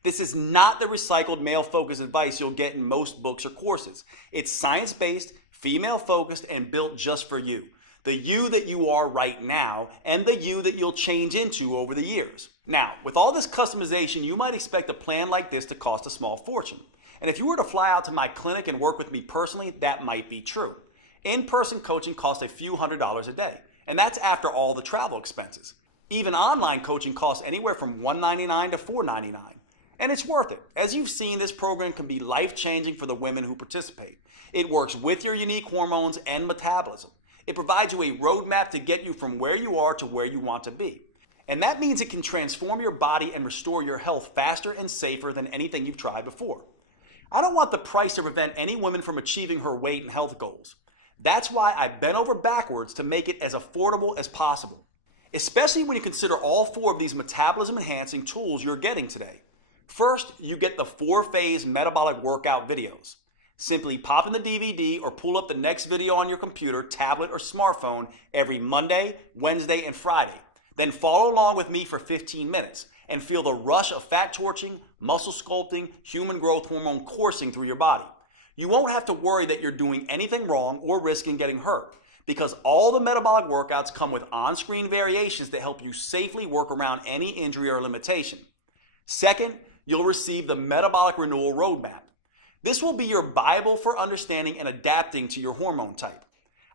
This is not the recycled male-focused advice you'll get in most books or courses. It's science-based, female-focused, and built just for you. The you that you are right now, and the you that you'll change into over the years. Now, with all this customization, you might expect a plan like this to cost a small fortune. And if you were to fly out to my clinic and work with me personally, that might be true. In-person coaching costs a few $100s a day, and that's after all the travel expenses. Even online coaching costs anywhere from $199 to $499. And it's worth it. As you've seen, this program can be life-changing for the women who participate. It works with your unique hormones and metabolism. It provides you a roadmap to get you from where you are to where you want to be. And that means it can transform your body and restore your health faster and safer than anything you've tried before. I don't want the price to prevent any woman from achieving her weight and health goals. That's why I bent over backwards to make it as affordable as possible, especially when you consider all 4 of these metabolism-enhancing tools you're getting today. First, you get the 4-phase metabolic workout videos. Simply pop in the DVD or pull up the next video on your computer, tablet, or smartphone every Monday, Wednesday, and Friday. Then follow along with me for 15 minutes and feel the rush of fat torching, muscle sculpting, human growth hormone coursing through your body. You won't have to worry that you're doing anything wrong or risking getting hurt, because all the metabolic workouts come with on-screen variations that help you safely work around any injury or limitation. Second, you'll receive the Metabolic Renewal Roadmap. This will be your Bible for understanding and adapting to your hormone type.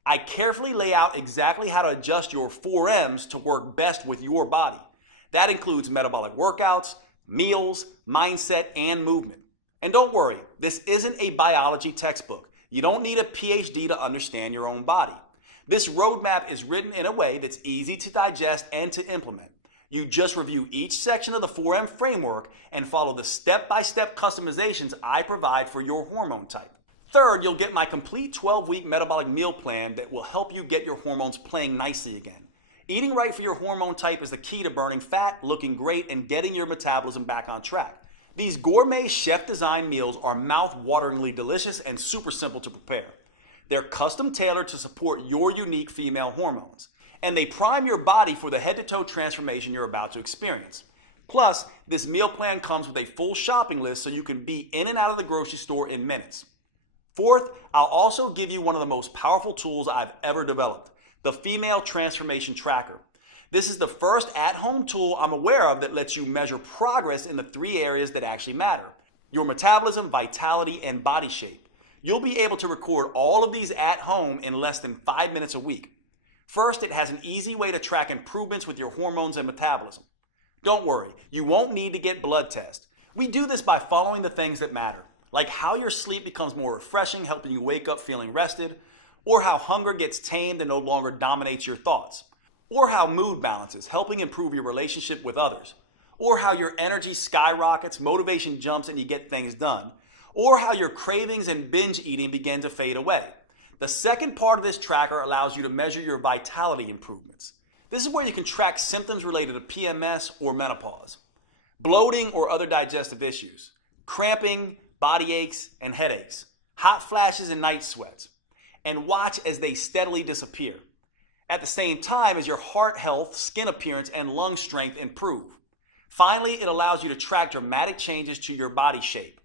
I carefully lay out exactly how to adjust your 4Ms to work best with your body. That includes metabolic workouts, meals, mindset, and movement. And don't worry, this isn't a biology textbook. You don't need a PhD to understand your own body. This roadmap is written in a way that's easy to digest and to implement. You just review each section of the 4M framework and follow the step-by-step customizations I provide for your hormone type. Third, you'll get my complete 12-week metabolic meal plan that will help you get your hormones playing nicely again. Eating right for your hormone type is the key to burning fat, looking great, and getting your metabolism back on track. These gourmet chef-designed meals are mouth-wateringly delicious and super simple to prepare. They're custom-tailored to support your unique female hormones, and they prime your body for the head-to-toe transformation you're about to experience. Plus, this meal plan comes with a full shopping list so you can be in and out of the grocery store in minutes. Fourth, I'll also give you one of the most powerful tools I've ever developed, the Female Transformation Tracker. This is the first at-home tool I'm aware of that lets you measure progress in the 3 areas that actually matter: your metabolism, vitality, and body shape. You'll be able to record all of these at home in less than 5 minutes a week. First, it has an easy way to track improvements with your hormones and metabolism. Don't worry, you won't need to get blood tests. We do this by following the things that matter, like how your sleep becomes more refreshing, helping you wake up feeling rested, or how hunger gets tamed and no longer dominates your thoughts, or how mood balances, helping improve your relationship with others, or how your energy skyrockets, motivation jumps, and you get things done, or how your cravings and binge eating begin to fade away. The second part of this tracker allows you to measure your vitality improvements. This is where you can track symptoms related to PMS or menopause, bloating or other digestive issues, cramping, body aches, and headaches, hot flashes and night sweats, and watch as they steadily disappear. At the same time as your heart health, skin appearance, and lung strength improve. Finally, it allows you to track dramatic changes to your body shape.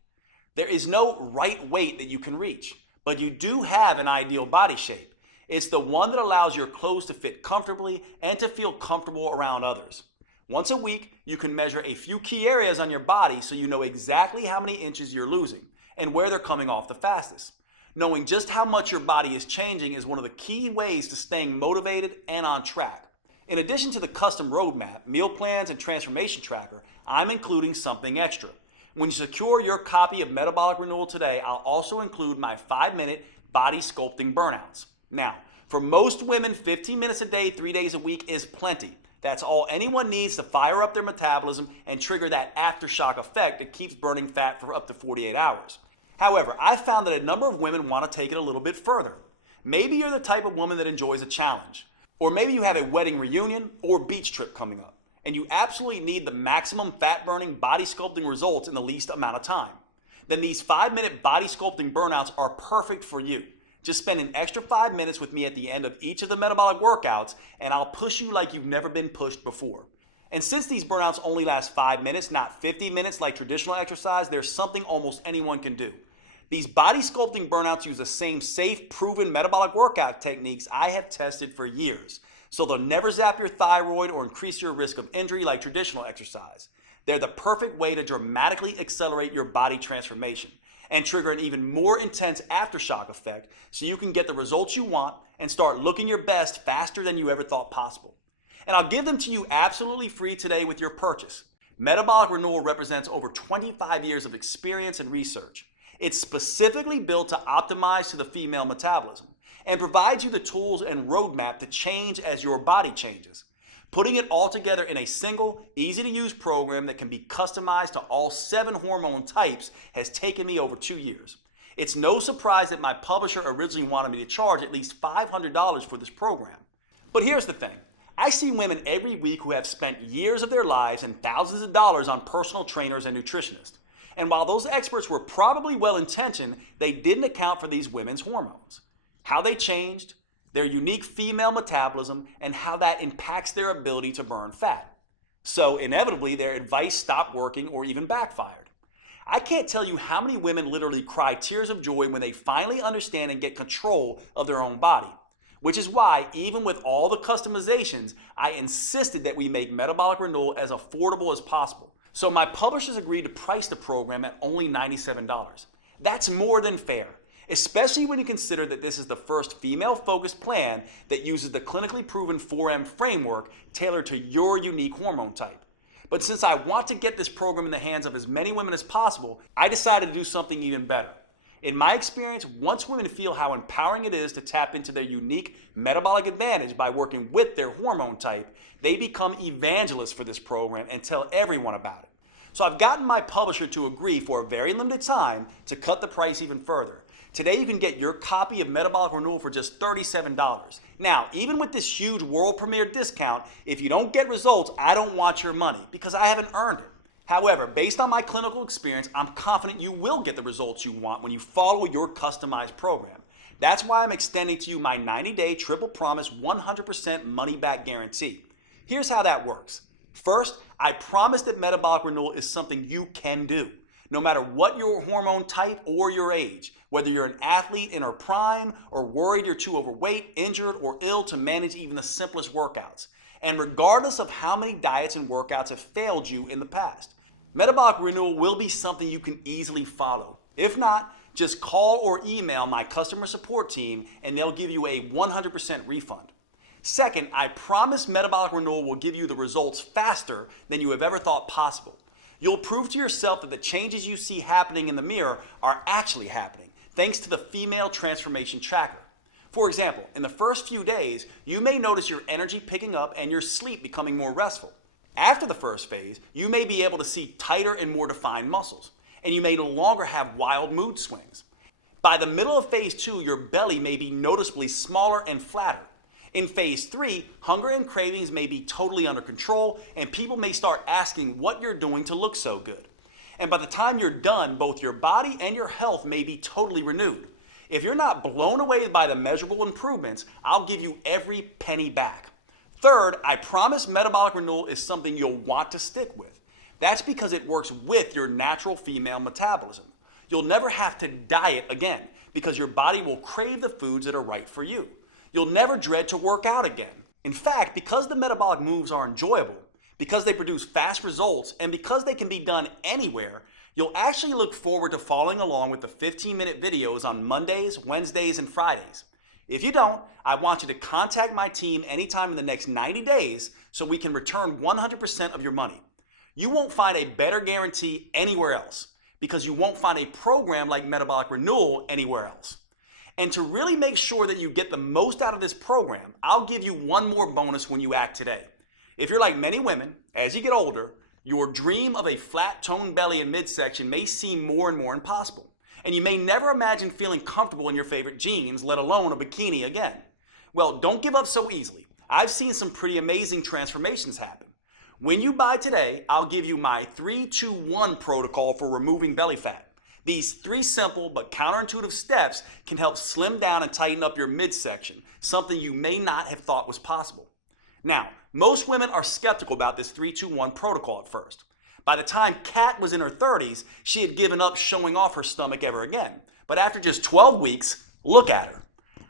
There is no right weight that you can reach, but you do have an ideal body shape. It's the one that allows your clothes to fit comfortably and to feel comfortable around others. Once a week, you can measure a few key areas on your body so you know exactly how many inches you're losing and where they're coming off the fastest. Knowing just how much your body is changing is one of the key ways to staying motivated and on track. In addition to the custom roadmap, meal plans, and transformation tracker, I'm including something extra. When you secure your copy of Metabolic Renewal today, I'll also include my 5-minute body sculpting burnouts. Now, for most women, 15 minutes a day, 3 days a week is plenty. That's all anyone needs to fire up their metabolism and trigger that aftershock effect that keeps burning fat for up to 48 hours. However, I've found that a number of women want to take it a little bit further. Maybe you're the type of woman that enjoys a challenge. Or maybe you have a wedding reunion or beach trip coming up, and you absolutely need the maximum fat-burning, body sculpting results in the least amount of time. Then these 5-minute body sculpting burnouts are perfect for you. Just spend an extra 5 minutes with me at the end of each of the metabolic workouts, and I'll push you like you've never been pushed before. And since these burnouts only last 5 minutes, not 50 minutes like traditional exercise, there's something almost anyone can do. These body sculpting burnouts use the same safe, proven metabolic workout techniques I have tested for years. So they'll never zap your thyroid or increase your risk of injury like traditional exercise. They're the perfect way to dramatically accelerate your body transformation and trigger an even more intense aftershock effect so you can get the results you want and start looking your best faster than you ever thought possible. And I'll give them to you absolutely free today with your purchase. Metabolic Renewal represents over 25 years of experience and research. It's specifically built to optimize to the female metabolism and provides you the tools and roadmap to change as your body changes. Putting it all together in a single, easy-to-use program that can be customized to all 7 hormone types has taken me over 2 years. It's no surprise that my publisher originally wanted me to charge at least $500 for this program. But here's the thing. I see women every week who have spent years of their lives and thousands of dollars on personal trainers and nutritionists. And while those experts were probably well-intentioned, they didn't account for these women's hormones, how they changed, their unique female metabolism, and how that impacts their ability to burn fat. So inevitably, their advice stopped working or even backfired. I can't tell you how many women literally cry tears of joy when they finally understand and get control of their own body. Which is why, even with all the customizations, I insisted that we make Metabolic Renewal as affordable as possible. So my publishers agreed to price the program at only $97. That's more than fair, especially when you consider that this is the first female-focused plan that uses the clinically proven 4M framework tailored to your unique hormone type. But since I want to get this program in the hands of as many women as possible, I decided to do something even better. In my experience, once women feel how empowering it is to tap into their unique metabolic advantage by working with their hormone type, they become evangelists for this program and tell everyone about it. So I've gotten my publisher to agree for a very limited time to cut the price even further. Today you can get your copy of Metabolic Renewal for just $37. Now, even with this huge world premiere discount, if you don't get results, I don't want your money because I haven't earned it. However, based on my clinical experience, I'm confident you will get the results you want when you follow your customized program. That's why I'm extending to you my 90-day triple promise 100% money-back guarantee. Here's how that works. First, I promise that Metabolic Renewal is something you can do, no matter what your hormone type or your age, whether you're an athlete in her prime or worried you're too overweight, injured, or ill to manage even the simplest workouts, and regardless of how many diets and workouts have failed you in the past. Metabolic Renewal will be something you can easily follow. If not, just call or email my customer support team and they'll give you a 100% refund. Second, I promise Metabolic Renewal will give you the results faster than you have ever thought possible. You'll prove to yourself that the changes you see happening in the mirror are actually happening, thanks to the Female Transformation Tracker. For example, in the first few days, you may notice your energy picking up and your sleep becoming more restful. After the first phase, you may be able to see tighter and more defined muscles, and you may no longer have wild mood swings. By the middle of phase 2, your belly may be noticeably smaller and flatter. In phase 3, hunger and cravings may be totally under control, and people may start asking what you're doing to look so good. And by the time you're done, both your body and your health may be totally renewed. If you're not blown away by the measurable improvements, I'll give you every penny back. Third, I promise Metabolic Renewal is something you'll want to stick with. That's because it works with your natural female metabolism. You'll never have to diet again because your body will crave the foods that are right for you. You'll never dread to work out again. In fact, because the metabolic moves are enjoyable, because they produce fast results, and because they can be done anywhere, you'll actually look forward to following along with the 15-minute videos on Mondays, Wednesdays, and Fridays. If you don't, I want you to contact my team anytime in the next 90 days so we can return 100% of your money. You won't find a better guarantee anywhere else because you won't find a program like Metabolic Renewal anywhere else. And to really make sure that you get the most out of this program, I'll give you one more bonus when you act today. If you're like many women, as you get older, your dream of a flat toned belly and midsection may seem more and more impossible. And you may never imagine feeling comfortable in your favorite jeans, let alone a bikini again. Well, don't give up so easily. I've seen some pretty amazing transformations happen. When you buy today, I'll give you my 3-2-1 protocol for removing belly fat. These 3 simple but counterintuitive steps can help slim down and tighten up your midsection, something you may not have thought was possible. Now, most women are skeptical about this 3-2-1 protocol at first. By the time Kat was in her 30s, she had given up showing off her stomach ever again. But after just 12 weeks, look at her.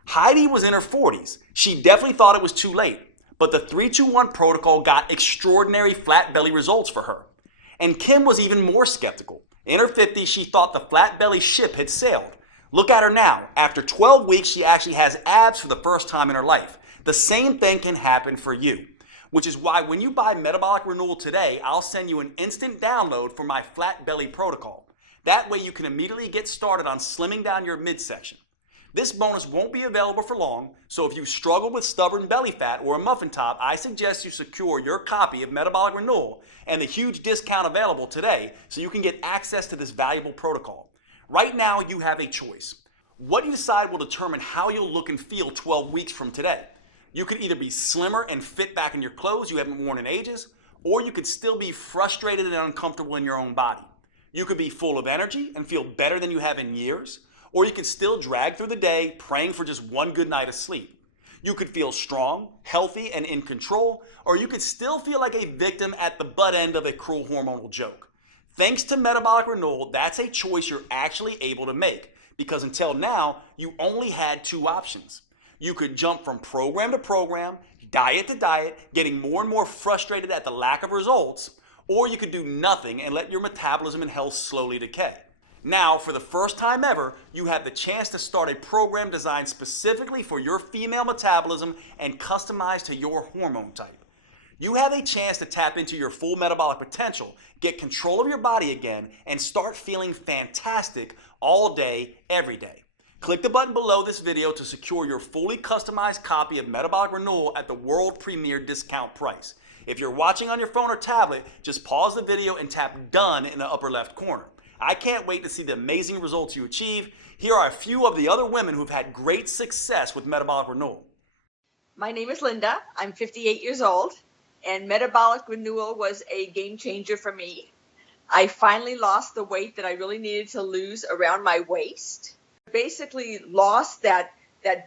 Heidi was in her 40s. She definitely thought it was too late. But the 3-2-1 protocol got extraordinary flat belly results for her. And Kim was even more skeptical. In her 50s, she thought the flat belly ship had sailed. Look at her now. After 12 weeks, she actually has abs for the first time in her life. The same thing can happen for you. Which is why when you buy Metabolic Renewal today, I'll send you an instant download for my flat belly protocol. That way you can immediately get started on slimming down your midsection. This bonus won't be available for long, so if you struggle with stubborn belly fat or a muffin top, I suggest you secure your copy of Metabolic Renewal and the huge discount available today so you can get access to this valuable protocol. Right now, you have a choice. What you decide will determine how you'll look and feel 12 weeks from today. You could either be slimmer and fit back in your clothes you haven't worn in ages, or you could still be frustrated and uncomfortable in your own body. You could be full of energy and feel better than you have in years, or you could still drag through the day praying for just one good night of sleep. You could feel strong, healthy, and in control, or you could still feel like a victim at the butt end of a cruel hormonal joke. Thanks to Metabolic Renewal, that's a choice you're actually able to make, because until now, you only had 2 options. You could jump from program to program, diet to diet, getting more and more frustrated at the lack of results, or you could do nothing and let your metabolism and health slowly decay. Now, for the first time ever, you have the chance to start a program designed specifically for your female metabolism and customized to your hormone type. You have a chance to tap into your full metabolic potential, get control of your body again, and start feeling fantastic all day, every day. Click the button below this video to secure your fully customized copy of Metabolic Renewal at the world premiere discount price. If you're watching on your phone or tablet, just pause the video and tap Done in the upper left corner. I can't wait to see the amazing results you achieve. Here are a few of the other women who've had great success with Metabolic Renewal. My name is Linda. I'm 58 years old, and Metabolic Renewal was a game changer for me. I finally lost the weight that I really needed to lose around my waist. Basically lost that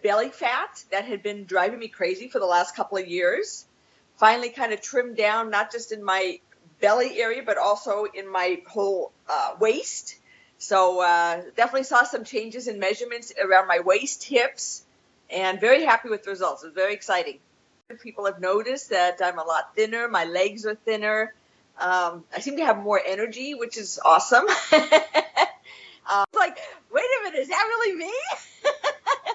belly fat that had been driving me crazy for the last couple of years. Finally kind of trimmed down, not just in my belly area, but also in my whole waist. So definitely saw some changes in measurements around my waist, hips, and very happy with the results. It was very exciting. People have noticed that I'm a lot thinner. My legs are thinner. I seem to have more energy, which is awesome. Like, wait a minute, is that really me?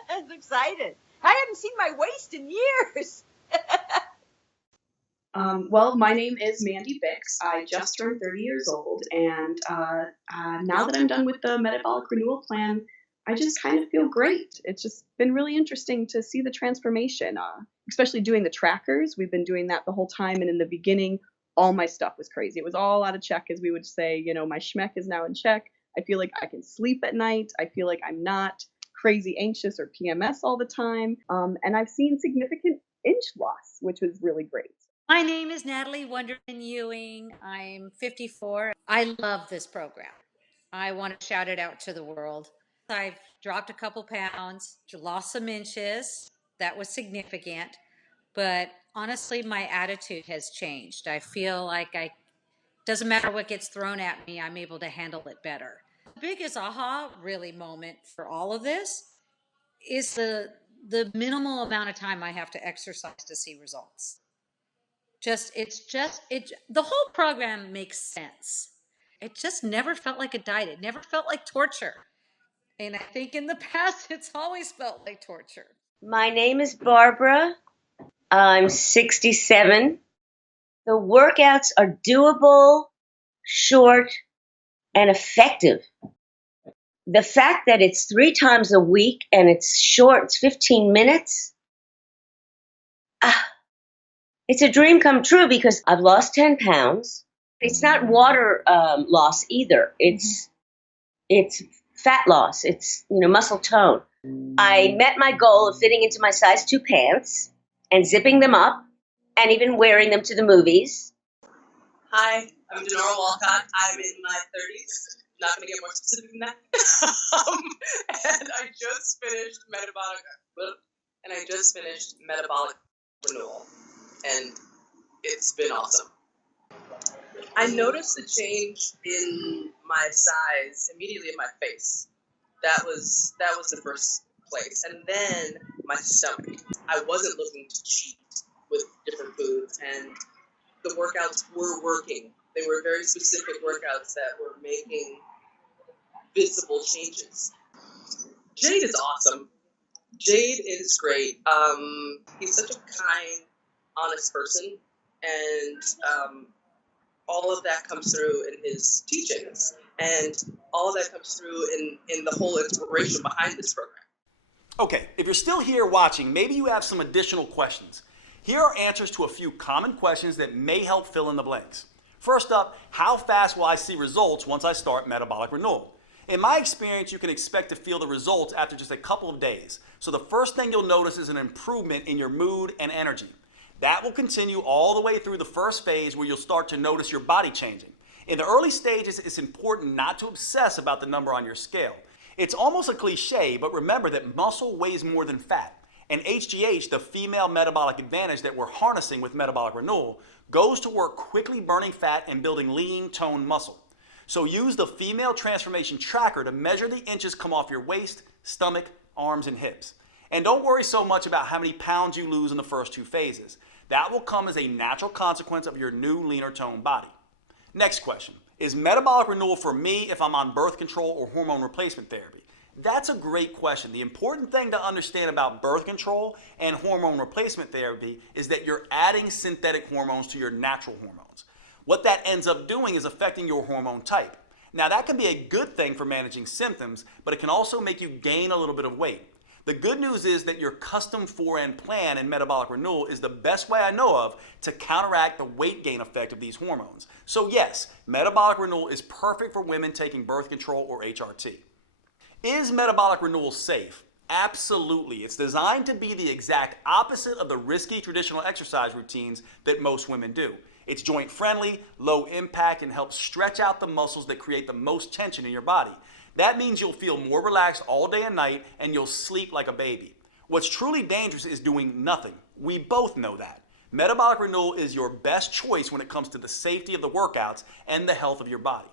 I was excited. I hadn't seen my waist in years. Well, my name is Mandy Bix. I just turned 30 years old, and now that I'm done with the Metabolic Renewal plan, I just kind of feel great. It's just been really interesting to see the transformation, especially doing the trackers. We've been doing that the whole time, and in the beginning, all my stuff was crazy. It was all out of check, as we would say. You know, my schmeck is now in check. I feel like I can sleep at night. I feel like I'm not crazy anxious or PMS all the time. And I've seen significant inch loss, which was really great. My name is Natalie Wonderman Ewing. I'm 54. I love this program. I want to shout it out to the world. I've dropped a couple pounds, lost some inches. That was significant. But honestly, my attitude has changed. I feel like doesn't matter what gets thrown at me, I'm able to handle it better. The biggest aha really moment for all of this is the minimal amount of time I have to exercise to see results. The whole program makes sense. It just never felt like a diet. It never felt like torture. And I think in the past, it's always felt like torture. My name is Barbara. I'm 67. The workouts are doable, short, and effective. The fact that it's 3 times a week and it's short, it's 15 minutes, It's a dream come true because I've lost 10 pounds. It's not water loss either. It's fat loss. It's, muscle tone. I met my goal of fitting into my size 2 pants and zipping them up and even wearing them to the movies. Hi, I'm Denora Walcott. I'm in my 30s. Not going to get more specific than that. And I just finished Metabolic Renewal, and it's been awesome. I noticed the change in my size immediately in my face. That was the first place, and then my stomach. I wasn't looking to cheat with different foods, and the workouts were working. They were very specific workouts that were making visible changes. Jade is awesome. Jade is great. He's such a kind, honest person, and all of that comes through in his teachings, and all of that comes through in the whole inspiration behind this program. Okay, if you're still here watching, maybe you have some additional questions. Here are answers to a few common questions that may help fill in the blanks. First up, how fast will I see results once I start Metabolic Renewal? In my experience, you can expect to feel the results after just a couple of days. So the first thing you'll notice is an improvement in your mood and energy. That will continue all the way through the first phase where you'll start to notice your body changing. In the early stages, it's important not to obsess about the number on your scale. It's almost a cliche, but remember that muscle weighs more than fat. And HGH, the female metabolic advantage that we're harnessing with Metabolic Renewal, goes to work quickly burning fat and building lean, toned muscle. So use the female transformation tracker to measure the inches come off your waist, stomach, arms, and hips. And don't worry so much about how many pounds you lose in the first 2 phases. That will come as a natural consequence of your new, leaner toned body. Next question. Is Metabolic Renewal for me if I'm on birth control or hormone replacement therapy? That's a great question. The important thing to understand about birth control and hormone replacement therapy is that you're adding synthetic hormones to your natural hormones. What that ends up doing is affecting your hormone type. Now, that can be a good thing for managing symptoms, but it can also make you gain a little bit of weight. The good news is that your custom 4N plan in Metabolic Renewal is the best way I know of to counteract the weight gain effect of these hormones. So yes, Metabolic Renewal is perfect for women taking birth control or HRT. Is Metabolic Renewal safe? Absolutely. It's designed to be the exact opposite of the risky traditional exercise routines that most women do. It's joint friendly, low impact, and helps stretch out the muscles that create the most tension in your body. That means you'll feel more relaxed all day and night, and you'll sleep like a baby. What's truly dangerous is doing nothing. We both know that. Metabolic Renewal is your best choice when it comes to the safety of the workouts and the health of your body.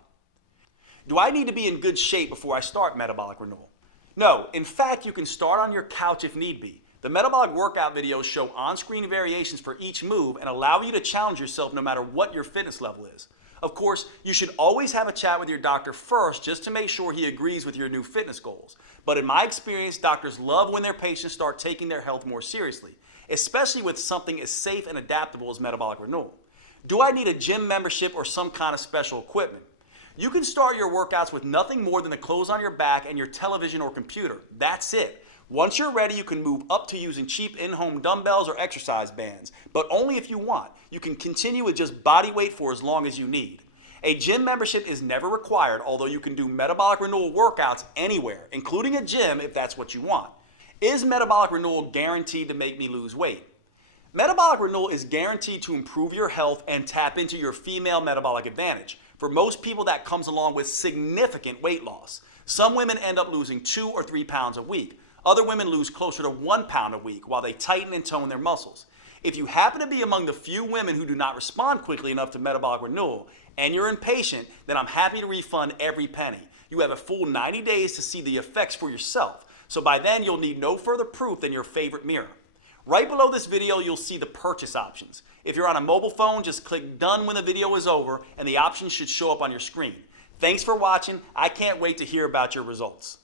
Do I need to be in good shape before I start Metabolic Renewal? No, in fact, you can start on your couch if need be. The metabolic workout videos show on-screen variations for each move and allow you to challenge yourself no matter what your fitness level is. Of course, you should always have a chat with your doctor first just to make sure he agrees with your new fitness goals. But in my experience, doctors love when their patients start taking their health more seriously, especially with something as safe and adaptable as Metabolic Renewal. Do I need a gym membership or some kind of special equipment? You can start your workouts with nothing more than the clothes on your back and your television or computer. That's it. Once you're ready, you can move up to using cheap in-home dumbbells or exercise bands, but only if you want. You can continue with just body weight for as long as you need. A gym membership is never required, although you can do Metabolic Renewal workouts anywhere, including a gym if that's what you want. Is Metabolic Renewal guaranteed to make me lose weight? Metabolic Renewal is guaranteed to improve your health and tap into your female metabolic advantage. For most people, that comes along with significant weight loss. Some women end up losing 2 or 3 pounds a week. Other women lose closer to 1 pound a week while they tighten and tone their muscles. If you happen to be among the few women who do not respond quickly enough to Metabolic Renewal and you're impatient, then I'm happy to refund every penny. You have a full 90 days to see the effects for yourself. So by then, you'll need no further proof than your favorite mirror. Right below this video, you'll see the purchase options. If you're on a mobile phone, just click done when the video is over and the options should show up on your screen. Thanks for watching. I can't wait to hear about your results.